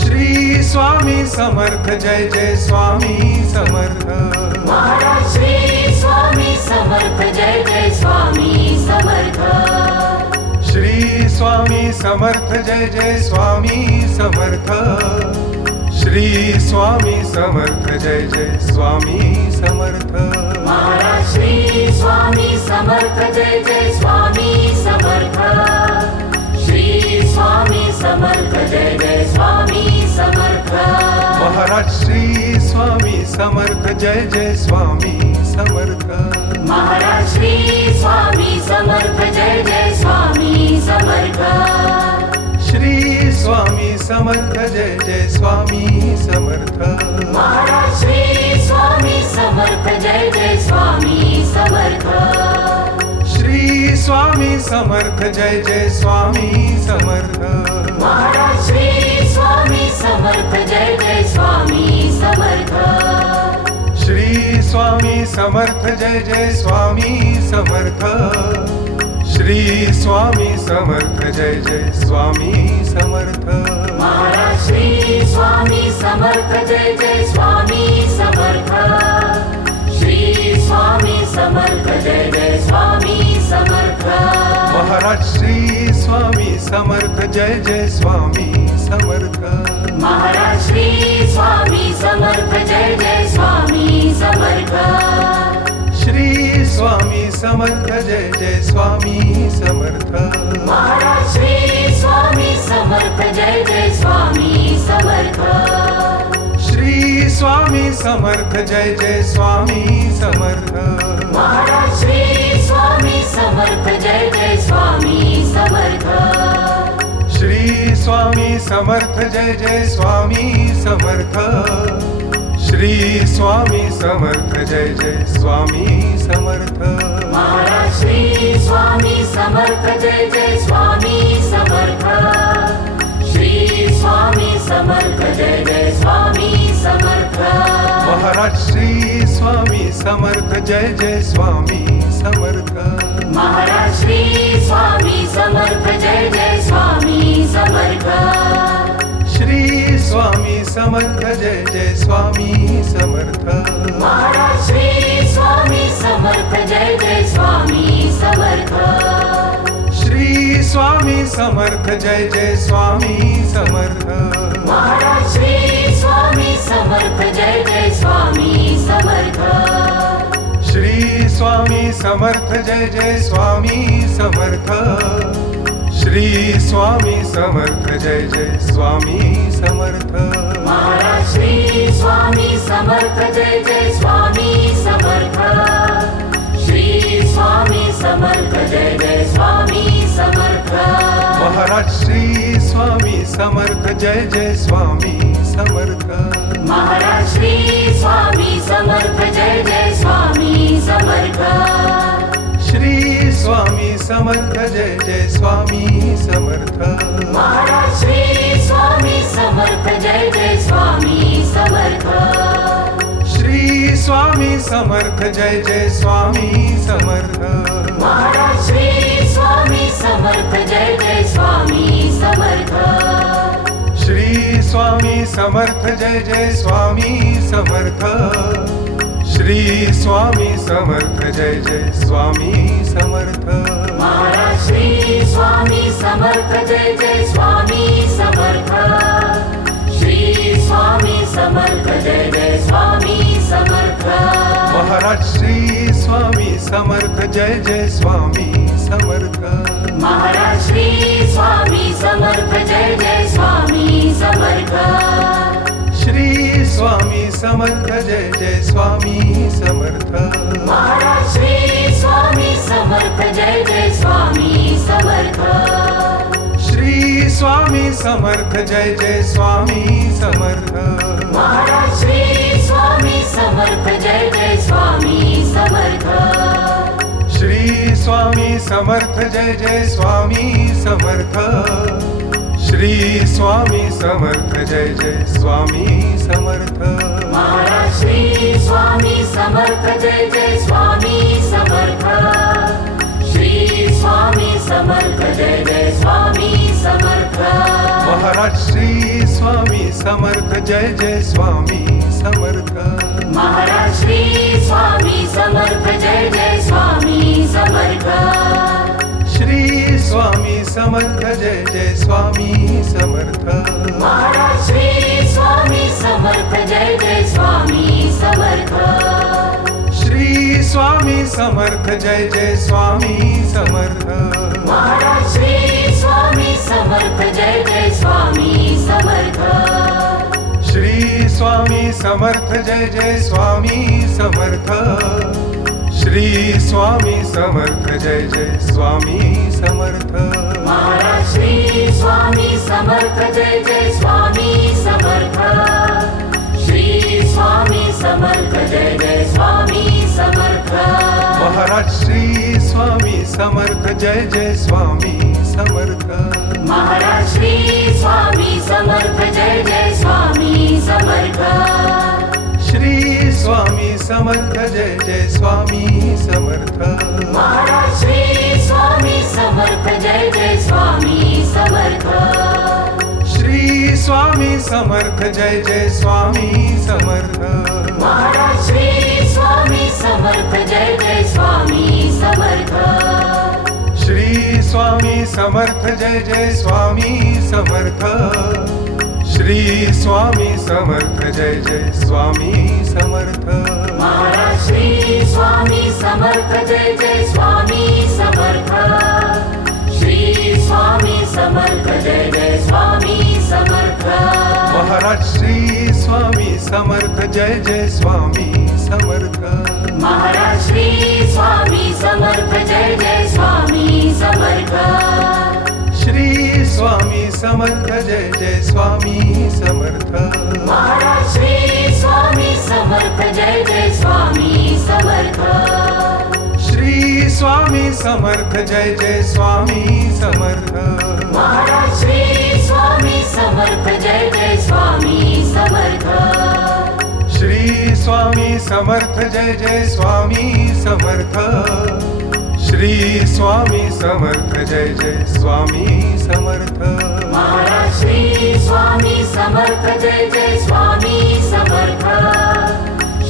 श्री स्वामी समर्थ जय जय स्वामी समर्थ महाराज श्री स्वामी समर्थ जय जय स्वामी समर्थ श्री स्वामी समर्थ जय जय स्वामी समर्थ श्री स्वामी समर्थ जय जय स्वामी समर्थ महाराज श्री स्वामी समर्थ जय जय स्वामी समर्थ श्री स्वामी समर्थ जय जय स्वामी समर्थ महाराज श्री स्वामी समर्थ जय जय स्वामी समर्थ महाराज श्री स्वामी समर्थ जय जय स्वामी समर्थ श्री स्वामी समर्थ जय जय स्वामी समर्थ महाराज श्री स्वामी समर्थ जय जय स्वामी समर्थ श्री स्वामी समर्थ जय जय स्वामी समर्थ महाराज श्री स्वामी समर्थ जय जय स्वामी समर्थ श्री स्वामी समर्थ जय जय स्वामी समर्थ श्री स्वामी समर्थ जय जय स्वामी समर्थ महाराज श्री स्वामी समर्थ जय जय स्वामी समर्थ श्री स्वामी समर्थ जय जय स्वामी समर्थ महाराज श्री स्वामी समर्थ जय जय स्वामी समर्थ महाराज श्री स्वामी समर्थ जय जय स्वामी समर्थ श्री स्वामी समर्थ जय जय स्वामी समर्थ महाराज श्री स्वामी समर्थ जय जय स्वामी समर्थ श्री स्वामी समर्थ जय जय स्वामी समर्थ महाराज श्री स्वामी समर्थ जय जय स्वामी समर्थ श्री स्वामी समर्थ जय जय स्वामी समर्थ श्री स्वामी समर्थ जय जय स्वामी समर्थ महाराज श्री स्वामी समर्थ जय जय स्वामी समर्थ श्री स्वामी समर्थ जय जय स्वामी समर्थ महाराज श्री स्वामी समर्थ जय जय स्वामी समर्थ महाराज श्री स्वामी समर्थ जय जय स्वामी समर्थ श्री स्वामी समर्थ समर्थ जय जय स्वामी समर्थ महाराज श्री स्वामी समर्थ जय जय स्वामी समर्थ श्री स्वामी समर्थ जय जय स्वामी समर्थ महाराज श्री स्वामी समर्थ जय जय स्वामी समर्थ श्री स्वामी समर्थ जय जय स्वामी समर्थ श्री स्वामी समर्थ जय जय स्वामी समर्थ महाराज श्री स्वामी समर्थ जय जय स्वामी समर्थ श्री स्वामी समर्थ जय जय स्वामी समर्थ महाराज श्री स्वामी समर्थ जय जय स्वामी समर्थ महाराज श्री स्वामी समर्थ जय जय स्वामी समर्थ श्री स्वामी समर्थ जय जय स्वामी समर्थ महाराज श्री स्वामी समर्थ जय जय स्वामी समर्थ श्री स्वामी समर्थ जय जय स्वामी समर्थ महाराज श्री स्वामी समर्थ जय जय स्वामी समर्थ श्री स्वामी समर्थ जय जय स्वामी समर्थ श्री स्वामी समर्थ जय जय स्वामी समर्थ महाराज श्री स्वामी समर्थ जय जय स्वामी समर्थ श्री स्वामी समर्थ जय जय स्वामी समर्थ महाराज श्री स्वामी समर्थ जय जय स्वामी समर्थ महाराज श्री स्वामी समर्थ जय जय स्वामी समर्थ श्री स्वामी समर्थ जय जय स्वामी समर्थ महाराज श्री स्वामी समर्थ जय जय स्वामी समर्थ श्री स्वामी समर्थ जय जय स्वामी समर्थ महाराज श्री स्वामी समर्थ जय जय स्वामी समर्थ श्री स्वामी समर्थ जय जय स्वामी समर्थ श्री स्वामी समर्थ जय जय स्वामी समर्थ महाराज श्री स्वामी समर्थ जय जय स्वामी समर्थ श्री स्वामी समर्थ जय जय स्वामी समर्थ महाराज श्री स्वामी समर्थ जय जय स्वामी समर्थ महाराज श्री स्वामी समर्थ जय जय स्वामी समर्थ श्री स्वामी समर्थ जय जय स्वामी समर्थ महाराज श्री स्वामी समर्थ जय जय स्वामी समर्थ श्री स्वामी समर्थ जय जय स्वामी समर्थ महाराज श्री स्वामी समर्थ जय जय स्वामी समर्थ श्री स्वामी समर्थ जय जय स्वामी समर्थ श्री स्वामी समर्थ जय जय स्वामी समर्थ महाराज श्री स्वामी समर्थ जय जय स्वामी समर्थ श्री स्वामी समर्थ जय जय स्वामी समर्थ महाराज श्री स्वामी समर्थ जय जय स्वामी समर्थ महाराज श्री स्वामी समर्थ जय जय स्वामी समर्थ श्री स्वामी समर्थ जय जय स्वामी समर्थ महाराज श्री स्वामी समर्थ जय जय स्वामी समर्थ श्री स्वामी समर्थ जय जय स्वामी समर्थ महाराज श्री स्वामी समर्थ जय जय स्वामी समर्थ श्री स्वामी समर्थ जय जय स्वामी समर्थ श्री स्वामी समर्थ जय जय स्वामी समर्थ महाराज श्री स्वामी समर्थ जय जय स्वामी समर्थ श्री स्वामी समर्थ जय जय स्वामी समर्थ महाराज श्री स्वामी समर्थ जय जय स्वामी समर्थ महाराज श्री स्वामी समर्थ जय जय स्वामी समर्थ श्री स्वामी समर्थ जय जय स्वामी समर्थ महाराज श्री स्वामी समर्थ जय जय स्वामी समर्थ श्री स्वामी समर्थ जय जय स्वामी समर्थ महाराज श्री स्वामी समर्थ जय जय स्वामी समर्थ श्री स्वामी समर्थ जय जय स्वामी समर्थ श्री स्वामी समर्थ जय जय स्वामी समर्थ महाराज श्री स्वामी समर्थ जय जय स्वामी समर्थ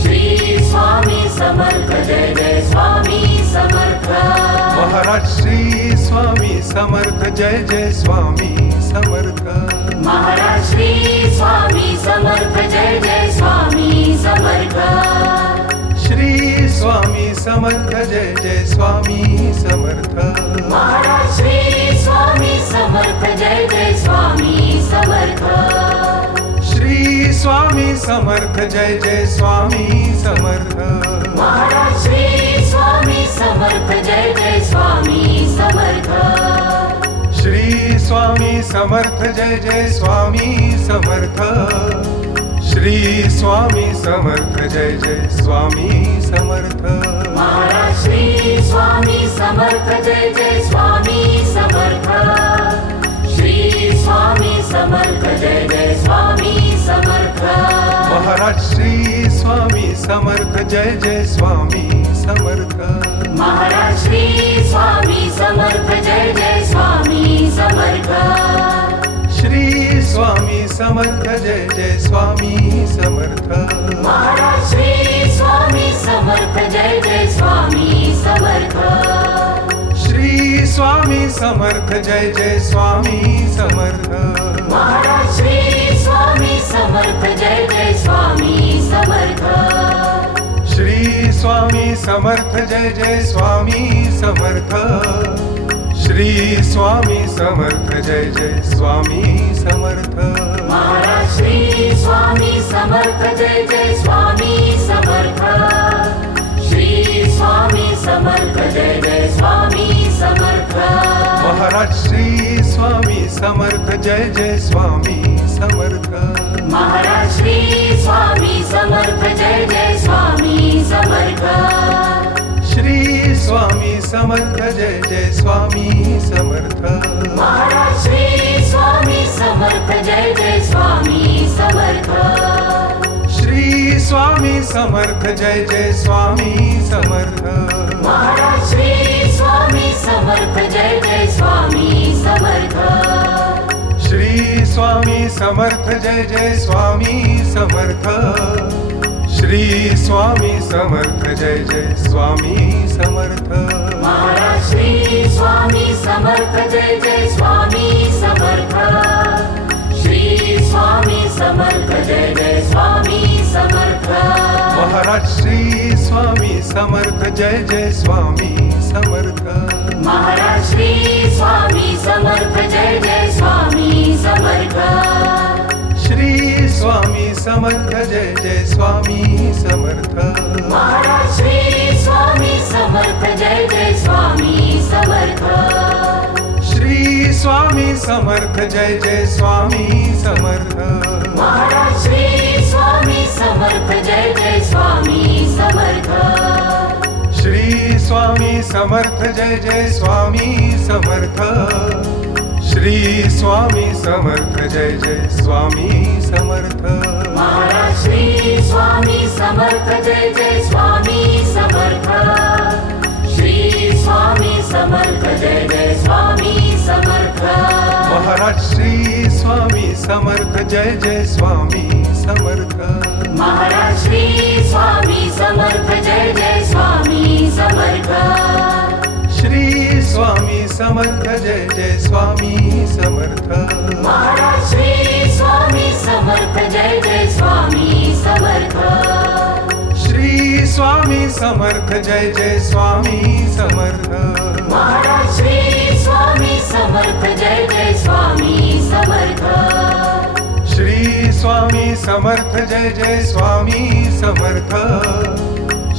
श्री स्वामी समर्थ जय जय स्वामी समर्थ महाराज श्री स्वामी समर्थ जय जय स्वामी समर्थ महाराज श्री स्वामी समर्थ जय जय स्वामी समर्थ श्री स्वामी समर्थ जय जय स्वामी समर्थ महाराज श्री स्वामी समर्थ जय जय स्वामी समर्थ श्री स्वामी समर्थ जय जय स्वामी समर्थ महाराज श्री स्वामी समर्थ जय जय स्वामी समर्थ श्री स्वामी समर्थ जय जय स्वामी समर्थ श्री स्वामी समर्थ जय जय स्वामी समर्थ महाराज श्री स्वामी समर्थ जय जय स्वामी समर्थ श्री स्वामी समर्थ जय जय स्वामी समर्थ महाराज श्री स्वामी समर्थ जय जय स्वामी समर्थ महाराज श्री स्वामी समर्थ जय जय स्वामी समर्थ श्री स्वामी समर्थ जय जय स्वामी समर्थ महाराज श्री स्वामी समर्थ जय जय स्वामी समर्थ श्री स्वामी समर्थ जय जय स्वामी समर्थ महाराज श्री स्वामी समर्थ जय जय स्वामी समर्थ श्री स्वामी समर्थ जय जय स्वामी समर्थ श्री स्वामी समर्थ जय जय स्वामी समर्थ महाराज श्री स्वामी समर्थ जय जय स्वामी समर्थ श्री स्वामी समर्थ जय जय स्वामी समर्थ महाराज श्री स्वामी समर्थ जय जय स्वामी समर्थ महाराज श्री स्वामी समर्थ जय जय स्वामी समर्थ श्री स्वामी समर्थ जय जय स्वामी समर्थ महाराज श्री स्वामी समर्थ जय जय स्वामी समर्थ श्री स्वामी समर्थ जय जय स्वामी समर्थ महाराज श्री स्वामी समर्थ जय जय स्वामी समर्थ श्री स्वामी समर्थ जय जय स्वामी समर्थ श्री स्वामी समर्थ जय जय स्वामी समर्थ महाराज श्री स्वामी समर्थ जय जय स्वामी समर्थ श्री स्वामी समर्थ जय जय स्वामी समर्थ महाराज श्री स्वामी समर्थ जय जय स्वामी समर्थ महाराज श्री स्वामी समर्थ जय जय स्वामी समर्थ श्री स्वामी समर्थ जय जय स्वामी समर्थ महाराज श्री स्वामी समर्थ जय जय स्वामी समर्थ श्री स्वामी समर्थ जय जय स्वामी समर्थ महाराज श्री स्वामी समर्थ जय जय स्वामी समर्थ श्री स्वामी समर्थ जय जय स्वामी समर्थ श्री स्वामी समर्थ जय जय स्वामी समर्थ महाराज श्री स्वामी समर्थ जय जय स्वामी समर्थ श्री स्वामी समर्थ जय जय स्वामी समर्थ महाराज श्री स्वामी समर्थ जय जय स्वामी समर्थ महाराज श्री स्वामी समर्थ जय जय स्वामी समर्थ श्री स्वामी समर्थ जय जय स्वामी समर्थ महाराज श्री स्वामी समर्थ जय जय स्वामी समर्थ श्री स्वामी समर्थ जय जय स्वामी समर्थ महाराज श्री स्वामी समर्थ जय जय स्वामी समर्थ श्री स्वामी समर्थ जय जय स्वामी समर्थ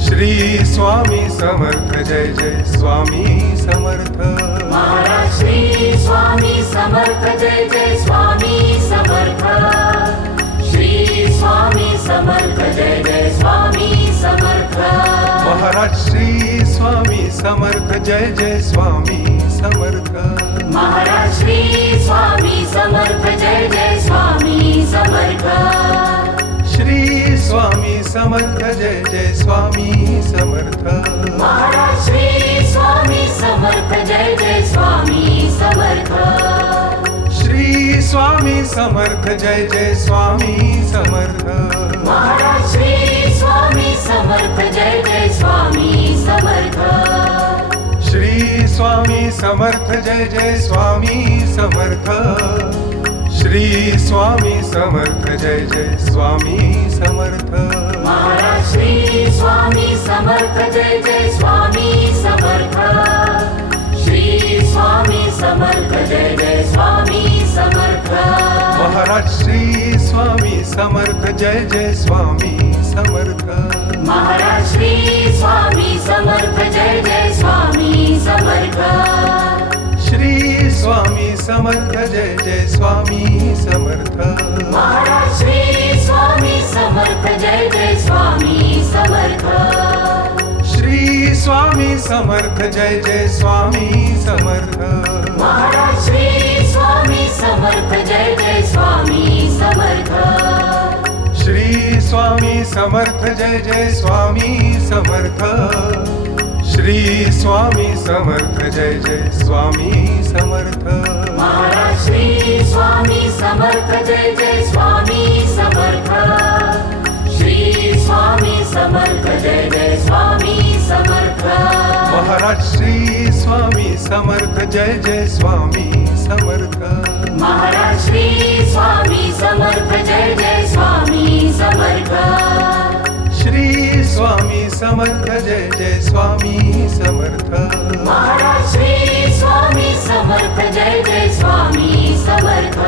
श्री स्वामी समर्थ जय जय स्वामी समर्थ महाराज श्री स्वामी समर्थ जय जय स्वामी समर्थ श्री स्वामी समर्थ जय जय स्वामी समर्थ महाराज श्री स्वामी समर्थ जय जय स्वामी समर्थ महाराज श्री स्वामी समर्थ जय जय स्वामी समर्थ श्री स्वामी समर्थ जय जय स्वामी समर्थ महाराज श्री स्वामी समर्थ जय जय स्वामी समर्थ श्री स्वामी समर्थ जय जय स्वामी समर्थ महाराज श्री स्वामी समर्थ जय जय स्वामी समर्थ श्री स्वामी समर्थ जय जय स्वामी समर्थ श्री स्वामी समर्थ जय जय स्वामी समर्थ महाराज श्री स्वामी समर्थ जय जय स्वामी समर्थ श्री स्वामी समर्थ जय जय स्वामी समर्थ महाराज श्री स्वामी समर्थ जय जय स्वामी समर्थ महाराज श्री स्वामी समर्थ जय जय स्वामी समर्थ श्री स्वामी समर्थ जय जय स्वामी समर्थ महाराज श्री स्वामी समर्थ जय जय स्वामी समर्थ श्री स्वामी समर्थ जय जय स्वामी समर्थ महाराज श्री स्वामी समर्थ जय जय स्वामी समर्थ श्री स्वामी समर्थ जय जय स्वामी समर्थ श्री स्वामी समर्थ जय जय स्वामी समर्थ महाराज श्री स्वामी समर्थ जय जय स्वामी समर्थ श्री स्वामी समर्थ जय जय स्वामी समर्थ महाराज श्री स्वामी समर्थ जय जय स्वामी समर्थ महाराज श्री स्वामी समर्थ जय जय स्वामी समर्थ श्री स्वामी समर्थ जय जय स्वामी समर्थ महाराज श्री स्वामी समर्थ जय जय स्वामी समर्थ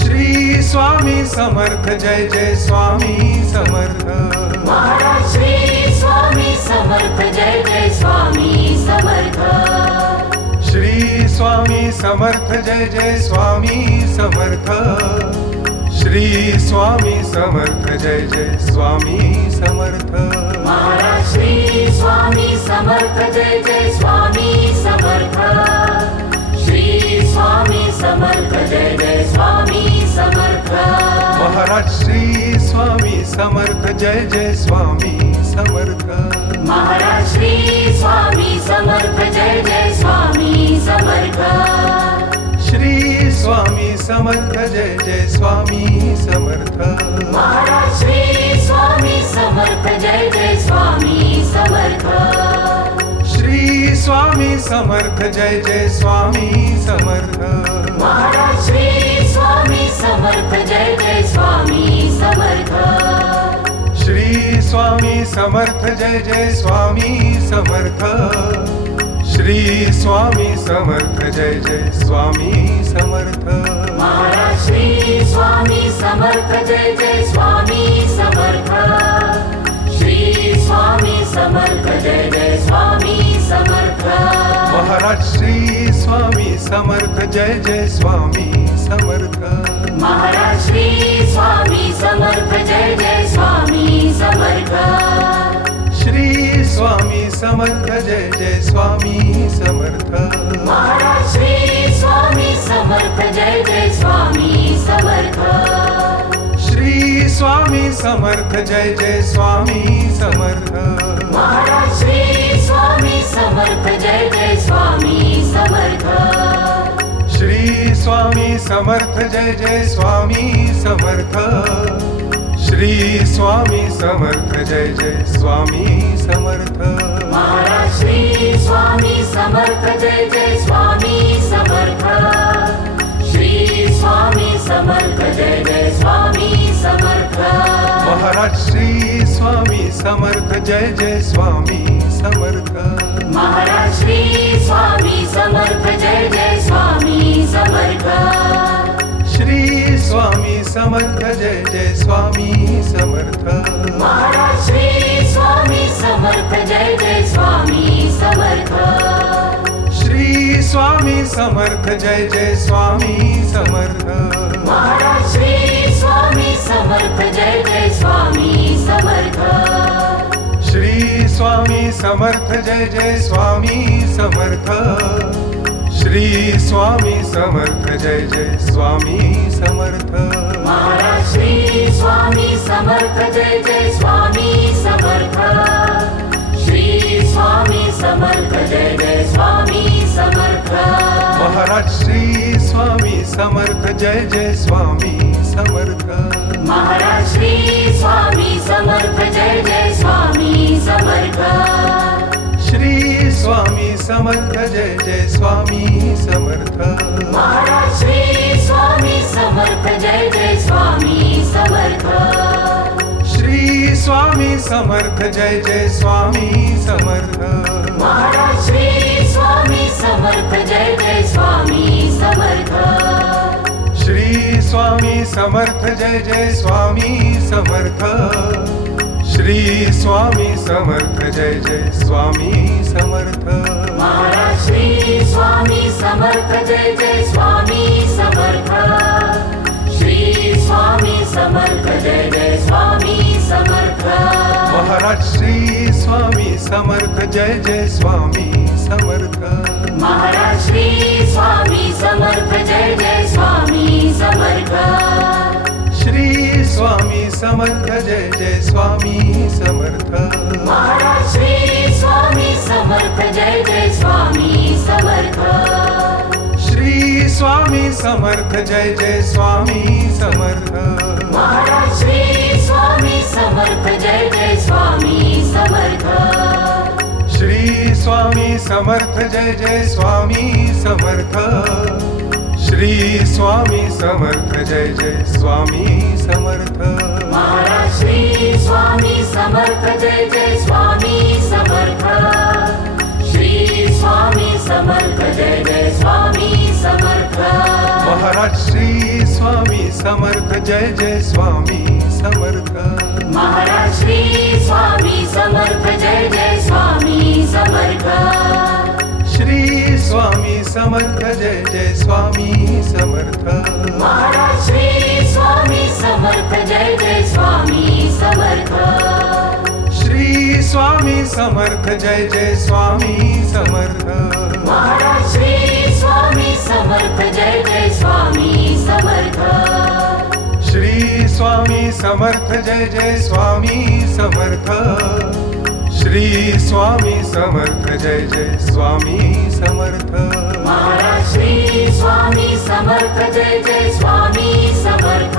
श्री स्वामी समर्थ जय जय स्वामी समर्थ महाराज श्री स्वामी समर्थ जय जय स्वामी समर्थ श्री स्वामी समर्थ जय जय स्वामी समर्थ श्री स्वामी समर्थ जय जय स्वामी समर्थ महाराज श्री स्वामी समर्थ जय जय स्वामी समर्थ श्री स्वामी समर्थ जय जय स्वामी समर्थ महाराज श्री स्वामी समर्थ जय जय स्वामी समर्थ महाराज श्री स्वामी समर्थ जय जय स्वामी समर्थ श्री स्वामी समर्थ जय जय स्वामी समर्थ महाराज श्री स्वामी समर्थ जय जय स्वामी समर्थ श्री स्वामी समर्थ जय जय स्वामी समर्थ महाराज श्री स्वामी समर्थ जय जय स्वामी समर्थ श्री स्वामी समर्थ जय जय स्वामी समर्थ श्री स्वामी समर्थ जय जय स्वामी समर्थ महाराज श्री स्वामी समर्थ जय जय स्वामी समर्थ श्री स्वामी समर्थ जय जय स्वामी समर्थ महाराज श्री स्वामी समर्थ जय जय स्वामी समर्थ महाराज श्री स्वामी समर्थ जय जय स्वामी समर्थ श्री स्वामी समर्थ जय जय स्वामी समर्थ महाराज श्री स्वामी समर्थ जय जय स्वामी समर्थ श्री स्वामी समर्थ जय जय स्वामी समर्थ महाराज श्री स्वामी समर्थ जय जय स्वामी समर्थ श्री स्वामी समर्थ जय जय स्वामी समर्थ श्री स्वामी समर्थ जय जय स्वामी समर्थ महाराज श्री स्वामी समर्थ जय जय स्वामी समर्थ श्री स्वामी समर्थ जय जय स्वामी समर्थ महाराज श्री स्वामी समर्थ जय जय स्वामी समर्थ महाराज श्री स्वामी समर्थ जय जय स्वामी समर्थ श्री स्वामी समर्थ जय जय स्वामी समर्थ महाराज श्री स्वामी समर्थ जय जय स्वामी समर्थ श्री स्वामी समर्थ जय जय स्वामी समर्थ महाराज श्री स्वामी समर्थ जय जय स्वामी समर्थ श्री स्वामी समर्थ जय जय स्वामी समर्थ श्री स्वामी समर्थ जय जय स्वामी समर्थ महाराज श्री स्वामी समर्थ जय जय स्वामी समर्थ श्री स्वामी समर्थ जय जय स्वामी समर्थ महाराज महाराज श्री स्वामी समर्थ जय जय स्वामी समर्थ महाराज श्री स्वामी समर्थ जय जय स्वामी समर्थ श्री स्वामी समर्थ जय जय स्वामी समर्थ महाराज श्री स्वामी समर्थ जय जय स्वामी समर्थ श्री स्वामी समर्थ जय जय स्वामी समर्थ महाराज श्री स्वामी समर्थ जय जय स्वामी समर्थ श्री स्वामी समर्थ जय जय स्वामी समर्थ श्री स्वामी समर्थ जय जय स्वामी समर्थ महाराज श्री स्वामी समर्थ जय जय स्वामी समर्थ श्री स्वामी समर्थ जय जय स्वामी समर्थ महाराज श्री स्वामी समर्थ जय जय स्वामी समर्थ महाराज श्री स्वामी समर्थ जय जय स्वामी समर्थ श्री स्वामी समर्थ जय जय स्वामी समर्थ महाराज श्री स्वामी समर्थ जय जय स्वामी समर्थ श्री स्वामी समर्थ जय जय स्वामी समर्थ महाराज श्री स्वामी समर्थ जय जय स्वामी समर्थ श्री स्वामी समर्थ जय जय स्वामी समर्थ श्री स्वामी समर्थ जय जय स्वामी समर्थ महाराज श्री स्वामी समर्थ जय जय स्वामी समर्थ श्री स्वामी समर्थ जय जय स्वामी समर्थ महाराज श्री स्वामी समर्थ जय जय स्वामी समर्थ महाराज श्री स्वामी समर्थ जय जय स्वामी समर्थ श्री स्वामी समर्थ जय जय स्वामी समर्थ महाराज श्री स्वामी समर्थ जय जय स्वामी समर्थ श्री स्वामी समर्थ जय जय स्वामी समर्थ महाराज श्री स्वामी समर्थ जय जय स्वामी समर्थ श्री स्वामी समर्थ जय जय स्वामी समर्थ श्री स्वामी समर्थ जय जय स्वामी समर्थ महाराज श्री स्वामी समर्थ जय जय स्वामी समर्थ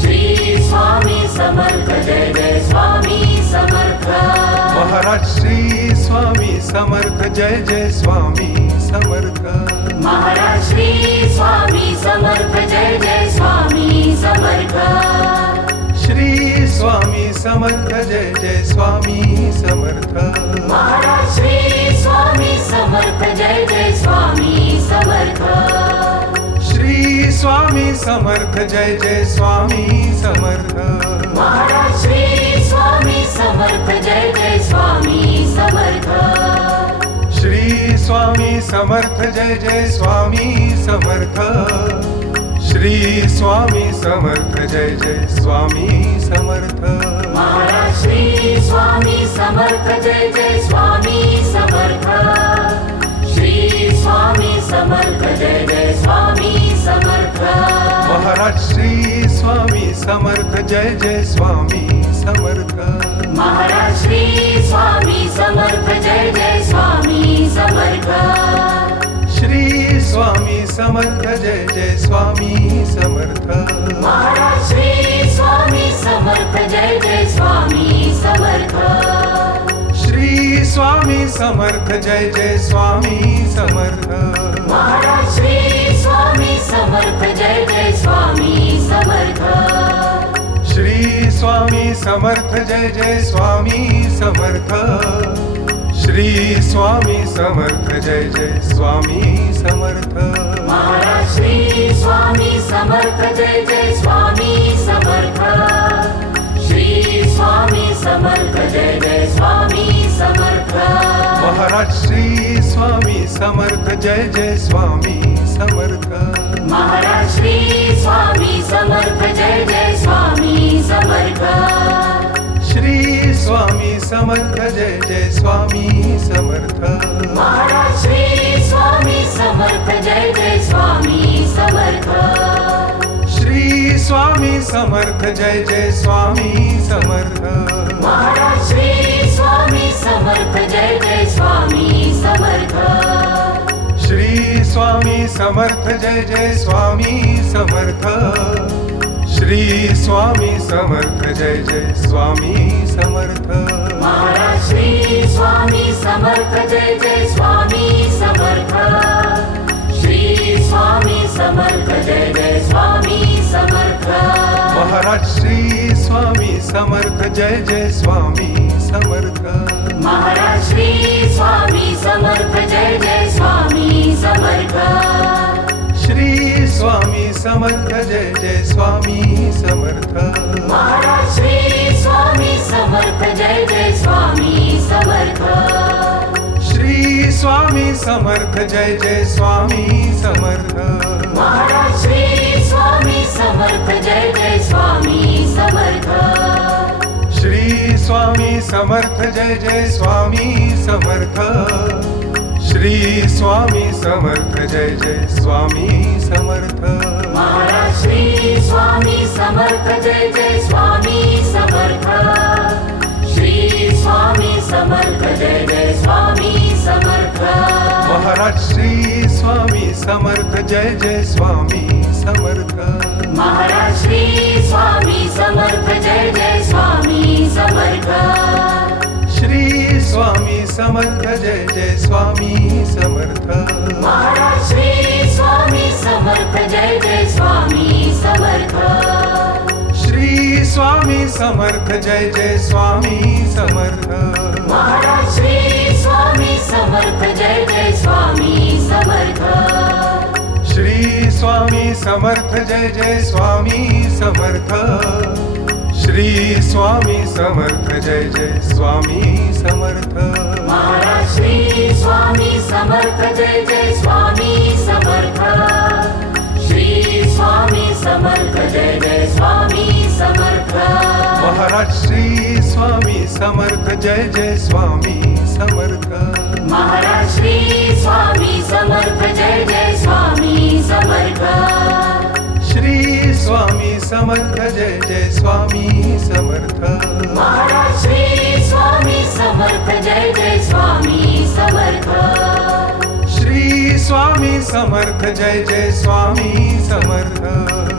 श्री स्वामी समर्थ जय जय स्वामी समर्थ महाराज श्री स्वामी समर्थ जय जय स्वामी समर्थ महाराज श्री स्वामी समर्थ जय जय स्वामी समर्थ श्री स्वामी समर्थ जय जय स्वामी समर्थ महाराज श्री स्वामी समर्थ जय जय स्वामी समर्थ श्री स्वामी समर्थ जय जय स्वामी समर्थ महाराज श्री स्वामी समर्थ जय जय स्वामी समर्थ श्री स्वामी समर्थ जय जय स्वामी समर्थ श्री स्वामी समर्थ जय जय स्वामी समर्थ महाराज श्री स्वामी समर्थ जय जय स्वामी समर्थ श्री स्वामी समर्थ जय जय स्वामी समर्थ महाराज श्री स्वामी समर्थ जय जय स्वामी समर्थ महाराज श्री स्वामी समर्थ जय जय स्वामी समर्थ श्री स्वामी समर्थ जय जय स्वामी समर्थ महाराज श्री स्वामी समर्थ जय जय स्वामी समर्थ श्री स्वामी समर्थ जय जय स्वामी समर्थ महाराज श्री स्वामी समर्थ जय जय स्वामी समर्थ श्री स्वामी समर्थ जय जय स्वामी समर्थ श्री स्वामी समर्थ जय जय स्वामी समर्थ महाराज श्री स्वामी समर्थ जय जय स्वामी समर्थ श्री स्वामी समर्थ जय जय स्वामी समर्थ महाराज श्री स्वामी समर्थ जय जय स्वामी समर्थ महाराज श्री स्वामी समर्थ जय जय स्वामी समर्थ श्री स्वामी समर्थ जय जय स्वामी समर्थ महाराज श्री स्वामी समर्थ जय जय स्वामी समर्थ श्री स्वामी समर्थ जय जय स्वामी समर्थ महाराज श्री स्वामी समर्थ जय जय स्वामी समर्थ श्री स्वामी समर्थ जय जय स्वामी समर्थ श्री स्वामी समर्थ जय जय स्वामी समर्थ महाराज श्री स्वामी समर्थ जय जय स्वामी समर्थ श्री स्वामी समर्थ जय जय स्वामी समर्थ महाराज श्री स्वामी समर्थ जय जय स्वामी समर्थ महाराज श्री स्वामी समर्थ जय जय स्वामी समर्थ श्री स्वामी समर्थ जय जय स्वामी समर्थ महाराज श्री स्वामी समर्थ जय जय स्वामी समर्थ श्री स्वामी समर्थ जय जय स्वामी समर्थ महाराज श्री स्वामी समर्थ जय जय स्वामी समर्थ श्री स्वामी समर्थ जय जय स्वामी समर्थ श्री स्वामी समर्थ जय जय स्वामी समर्थ महाराज श्री स्वामी समर्थ जय जय स्वामी समर्थ श्री स्वामी समर्थ जय जय स्वामी समर्थ महाराज श्री स्वामी समर्थ जय जय स्वामी समर्थ महाराज श्री स्वामी समर्थ जय जय स्वामी समर्थ श्री स्वामी समर्थ जय जय स्वामी समर्थ महाराज श्री स्वामी समर्थ जय जय स्वामी समर्थ श्री स्वामी समर्थ जय जय स्वामी समर्थ महाराज श्री स्वामी समर्थ जय जय स्वामी समर्थ श्री स्वामी समर्थ जय जय स्वामी समर्थ श्री स्वामी समर्थ जय जय स्वामी समर्थ महाराज श्री स्वामी समर्थ जय जय स्वामी समर्थ श्री स्वामी समर्थ जय जय स्वामी समर्थ महाराज श्री स्वामी समर्थ जय जय स्वामी समर्थ महाराज श्री स्वामी समर्थ जय जय स्वामी समर्थ श्री स्वामी समर्थ जय जय स्वामी समर्थ महाराज श्री स्वामी समर्थ जय जय स्वामी समर्थ श्री स्वामी समर्थ जय जय स्वामी समर्थ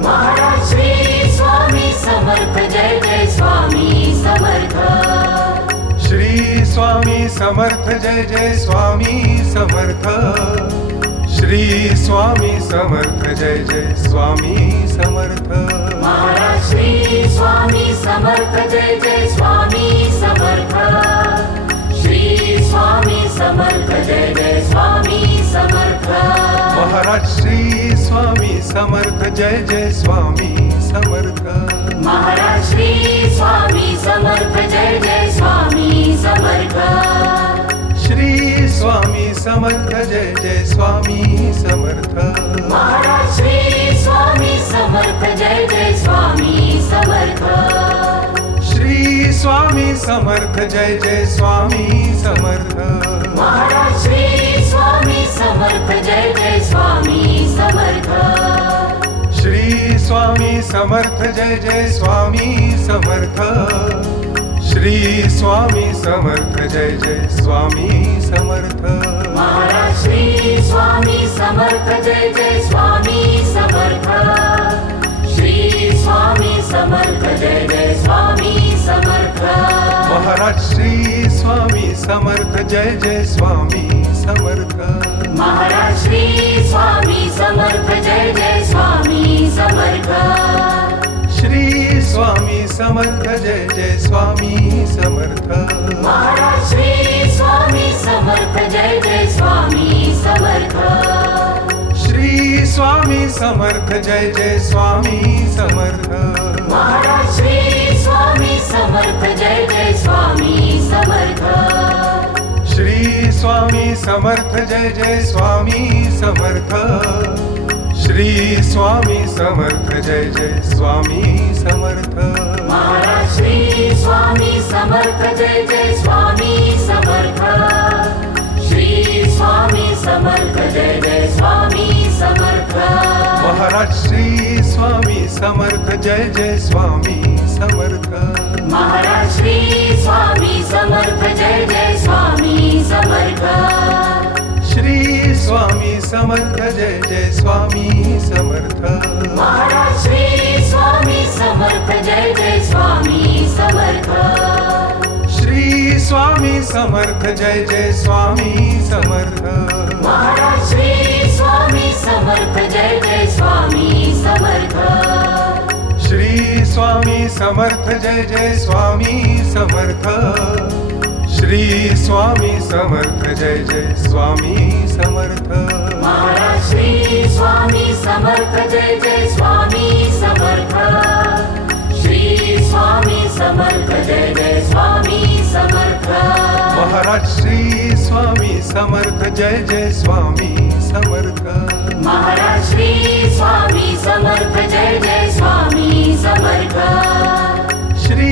महाराज श्री स्वामी समर्थ जय जय स्वामी समर्थ श्री स्वामी समर्थ जय जय स्वामी समर्थ श्री स्वामी समर्थ जय जय स्वामी समर्थ महाराज श्री स्वामी समर्थ जय जय स्वामी समर्थ श्री स्वामी समर्थ जय जय स्वामी समर्थ महाराज श्री स्वामी समर्थ जय जय स्वामी समर्थ महाराज श्री स्वामी समर्थ जय जय स्वामी समर्थ श्री स्वामी समर्थ जय जय स्वामी समर्थ महाराज श्री स्वामी समर्थ जय जय स्वामी समर्थ श्री स्वामी समर्थ जय जय स्वामी समर्थ महाराज श्री स्वामी समर्थ जय जय स्वामी समर्थ श्री स्वामी समर्थ जय जय स्वामी समर्थ श्री स्वामी समर्थ जय जय स्वामी समर्थ महाराज श्री स्वामी समर्थ जय जय स्वामी समर्थ श्री स्वामी समर्थ जय जय स्वामी समर्थ महाराज श्री स्वामी समर्थ जय जय स्वामी समर्थ महाराज श्री स्वामी समर्थ जय जय स्वामी समर्थ श्री स्वामी समर्थ जय जय स्वामी समर्थ महाराज श्री स्वामी समर्थ जय जय स्वामी समर्थ श्री स्वामी समर्थ जय जय स्वामी समर्थ महाराज श्री स्वामी समर्थ जय जय स्वामी समर्थ श्री स्वामी समर्थ जय जय स्वामी समर्थ श्री स्वामी समर्थ जय जय स्वामी समर्थ महाराज श्री स्वामी समर्थ जय जय स्वामी समर्थ श्री स्वामी समर्थ जय जय स्वामी समर्थ महाराज श्री स्वामी समर्थ जय जय स्वामी समर्थ महाराज श्री स्वामी समर्थ जय जय स्वामी समर्थ श्री स्वामी समर्थ जय जय स्वामी समर्थ महाराज श्री स्वामी समर्थ जय जय स्वामी समर्थ श्री स्वामी समर्थ जय जय स्वामी समर्थ महाराज श्री स्वामी समर्थ जय जय स्वामी समर्थ श्री स्वामी समर्थ जय जय स्वामी समर्थ श्री स्वामी समर्थ जय जय स्वामी समर्थ महाराज श्री स्वामी समर्थ जय जय स्वामी समर्थ श्री स्वामी समर्थ जय जय स्वामी समर्थ महाराज श्री स्वामी समर्थ जय जय स्वामी समर्थ महाराज श्री स्वामी समर्थ जय जय स्वामी समर्थ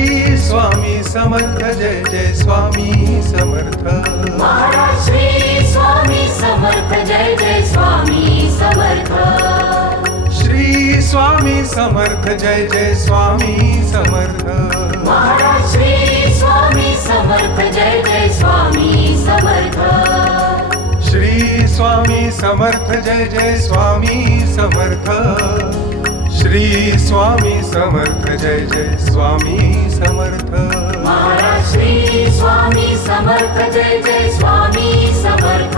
श्री स्वामी समर्थ जय जय स्वामी समर्थ महाराज श्री स्वामी समर्थ जय जय स्वामी समर्थ श्री स्वामी समर्थ जय जय स्वामी समर्थ महाराज श्री स्वामी समर्थ जय जय स्वामी समर्थ श्री स्वामी समर्थ जय जय स्वामी समर्थ श्री स्वामी समर्थ जय जय स्वामी समर्थ महाराज श्री स्वामी समर्थ जय जय स्वामी समर्थ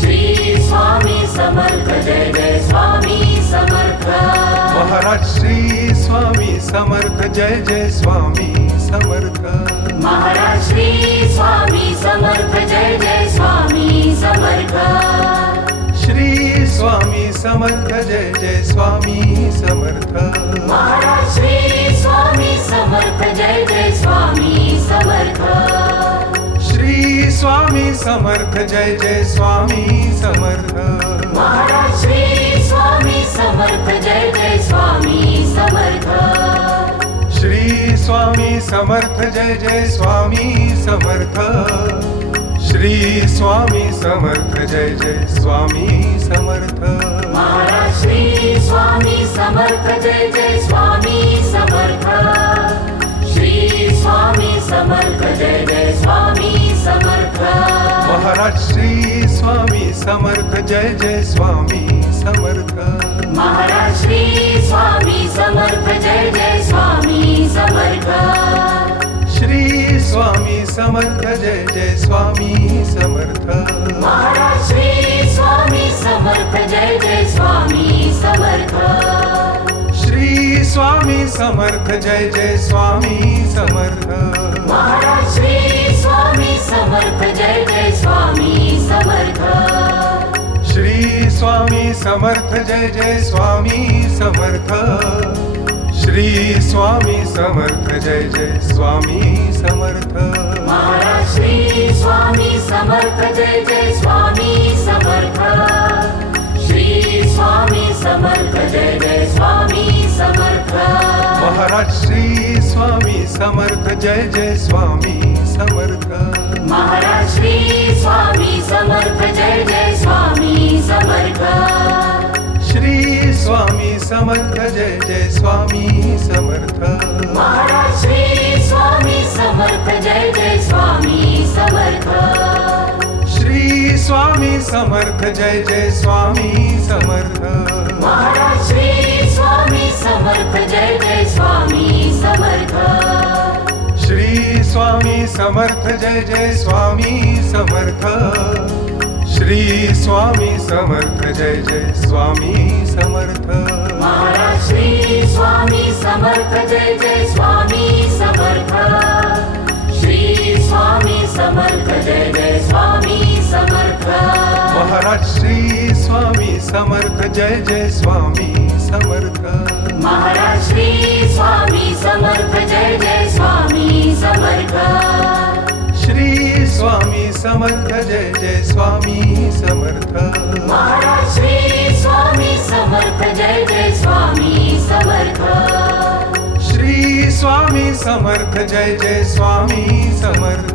श्री स्वामी समर्थ जय जय स्वामी समर्थ महाराज श्री स्वामी समर्थ जय जय स्वामी समर्थ महाराज श्री स्वामी समर्थ जय जय स्वामी समर्थ श्री स्वामी समर्थ जय जय स्वामी समर्थ महाराज श्री स्वामी समर्थ जय जय स्वामी समर्थ श्री स्वामी समर्थ जय जय स्वामी समर्थ महाराज श्री स्वामी समर्थ जय जय स्वामी समर्थ श्री स्वामी समर्थ जय जय स्वामी समर्थ श्री स्वामी समर्थ जय जय स्वामी समर्थ महाराज श्री स्वामी समर्थ जय जय स्वामी समर्थ श्री स्वामी समर्थ जय जय स्वामी समर्थ महाराज श्री स्वामी समर्थ जय जय स्वामी समर्थ महाराज श्री स्वामी समर्थ जय जय स्वामी समर्थ श्री स्वामी समर्थ जय जय स्वामी समर्थ महाराज श्री स्वामी समर्थ जय जय स्वामी समर्थ श्री स्वामी समर्थ जय जय स्वामी समर्थ महाराज श्री स्वामी समर्थ जय जय स्वामी समर्थ श्री स्वामी समर्थ जय जय स्वामी समर्थ श्री स्वामी समर्थ जय जय स्वामी समर्थ महाराज श्री स्वामी समर्थ जय जय स्वामी समर्थ श्री स्वामी समर्थ जय जय स्वामी समर्थ महाराज श्री स्वामी समर्थ जय जय स्वामी समर्थ महाराज श्री स्वामी समर्थ जय जय स्वामी समर्थ श्री स्वामी समर्थ जय जय स्वामी समर्थ महाराज श्री स्वामी समर्थ जय जय स्वामी समर्थ श्री स्वामी समर्थ जय जय स्वामी समर्थ महाराज श्री स्वामी समर्थ जय जय स्वामी समर्थ श्री स्वामी समर्थ जय जय स्वामी समर्थ श्री स्वामी समर्थ जय जय स्वामी समर्थ महाराज श्री स्वामी समर्थ जय जय स्वामी समर्थ श्री स्वामी समर्थ जय जय स्वामी समर्थ महाराज श्री स्वामी समर्थ जय जय स्वामी समर्थ महाराज श्री स्वामी समर्थ जय जय स्वामी समर्थ श्री स्वामी समर्थ जय जय स्वामी समर्थ महाराज श्री स्वामी समर्थ जय जय स्वामी समर्थ श्री स्वामी समर्थ जय जय स्वामी समर्थ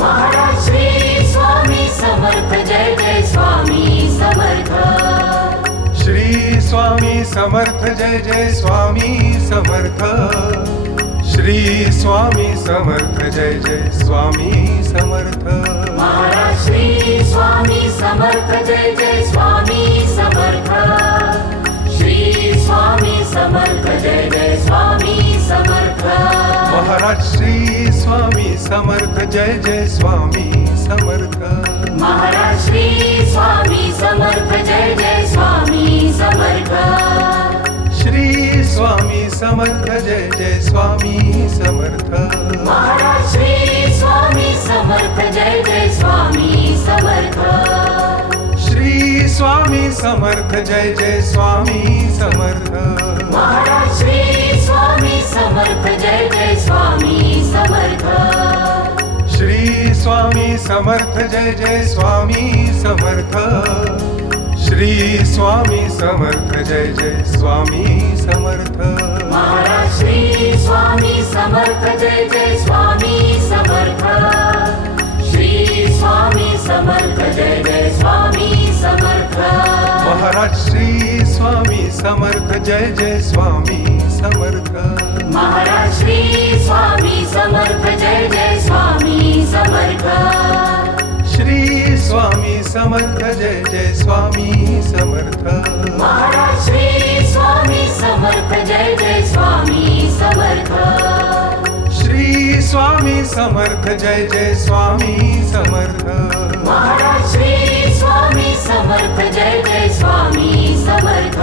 महाराज श्री स्वामी समर्थ जय जय स्वामी समर्थ श्री स्वामी समर्थ जय जय स्वामी समर्थ श्री स्वामी समर्थ जय जय स्वामी समर्थ महाराज श्री स्वामी समर्थ जय जय स्वामी समर्थ श्री स्वामी समर्थ जय जय स्वामी समर्थ महाराज श्री स्वामी समर्थ जय जय स्वामी समर्थ महाराज श्री स्वामी समर्थ जय जय स्वामी समर्थ श्री स्वामी समर्थ जय जय स्वामी समर्थ महाराज श्री स्वामी समर्थ जय जय स्वामी समर्थ श्री स्वामी समर्थ जय जय स्वामी समर्थ महाराज श्री स्वामी समर्थ जय जय स्वामी समर्थ श्री स्वामी समर्थ जय जय स्वामी समर्थ श्री स्वामी समर्थ जय जय स्वामी समर्थ महाराज श्री स्वामी समर्थ जय जय स्वामी समर्थ श्री स्वामी समर्थ जय जय स्वामी समर्थ महाराज श्री स्वामी समर्थ जय जय स्वामी समर्थ महाराज श्री स्वामी समर्थ जय जय स्वामी समर्थ श्री स्वामी समर्थ जय जय स्वामी समर्थ महाराज श्री स्वामी समर्थ जय जय स्वामी समर्थ श्री स्वामी समर्थ जय जय स्वामी समर्थ महाराज श्री स्वामी समर्थ जय जय स्वामी समर्थ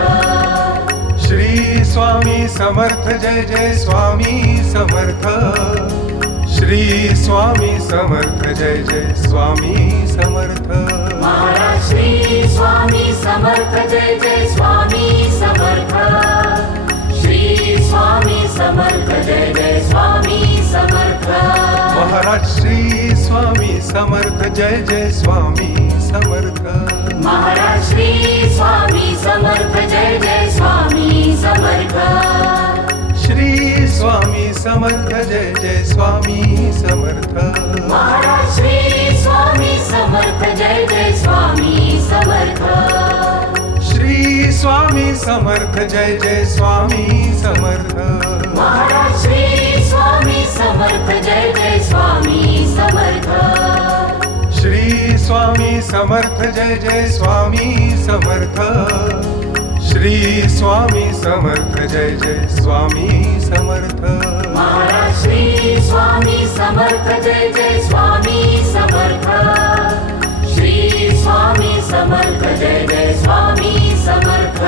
श्री स्वामी समर्थ जय जय स्वामी समर्थ श्री स्वामी समर्थ जय जय स्वामी समर्थ महाराज श्री स्वामी समर्थ जय जय स्वामी समर्थ श्री स्वामी समर्थ जय जय स्वामी समर्थ महाराज श्री स्वामी समर्थ जय जय स्वामी समर्थ महाराज श्री स्वामी समर्थ जय जय स्वामी समर्थ श्री स्वामी समर्थ जय जय स्वामी समर्थ महाराज श्री स्वामी समर्थ जय जय स्वामी समर्थ श्री स्वामी समर्थ जय जय स्वामी समर्थ महाराज श्री स्वामी समर्थ जय जय स्वामी समर्थ श्री स्वामी समर्थ जय जय स्वामी समर्थ श्री स्वामी समर्थ जय जय स्वामी समर्थ महाराज श्री स्वामी समर्थ जय जय स्वामी समर्थ श्री स्वामी समर्थ जय जय स्वामी समर्थ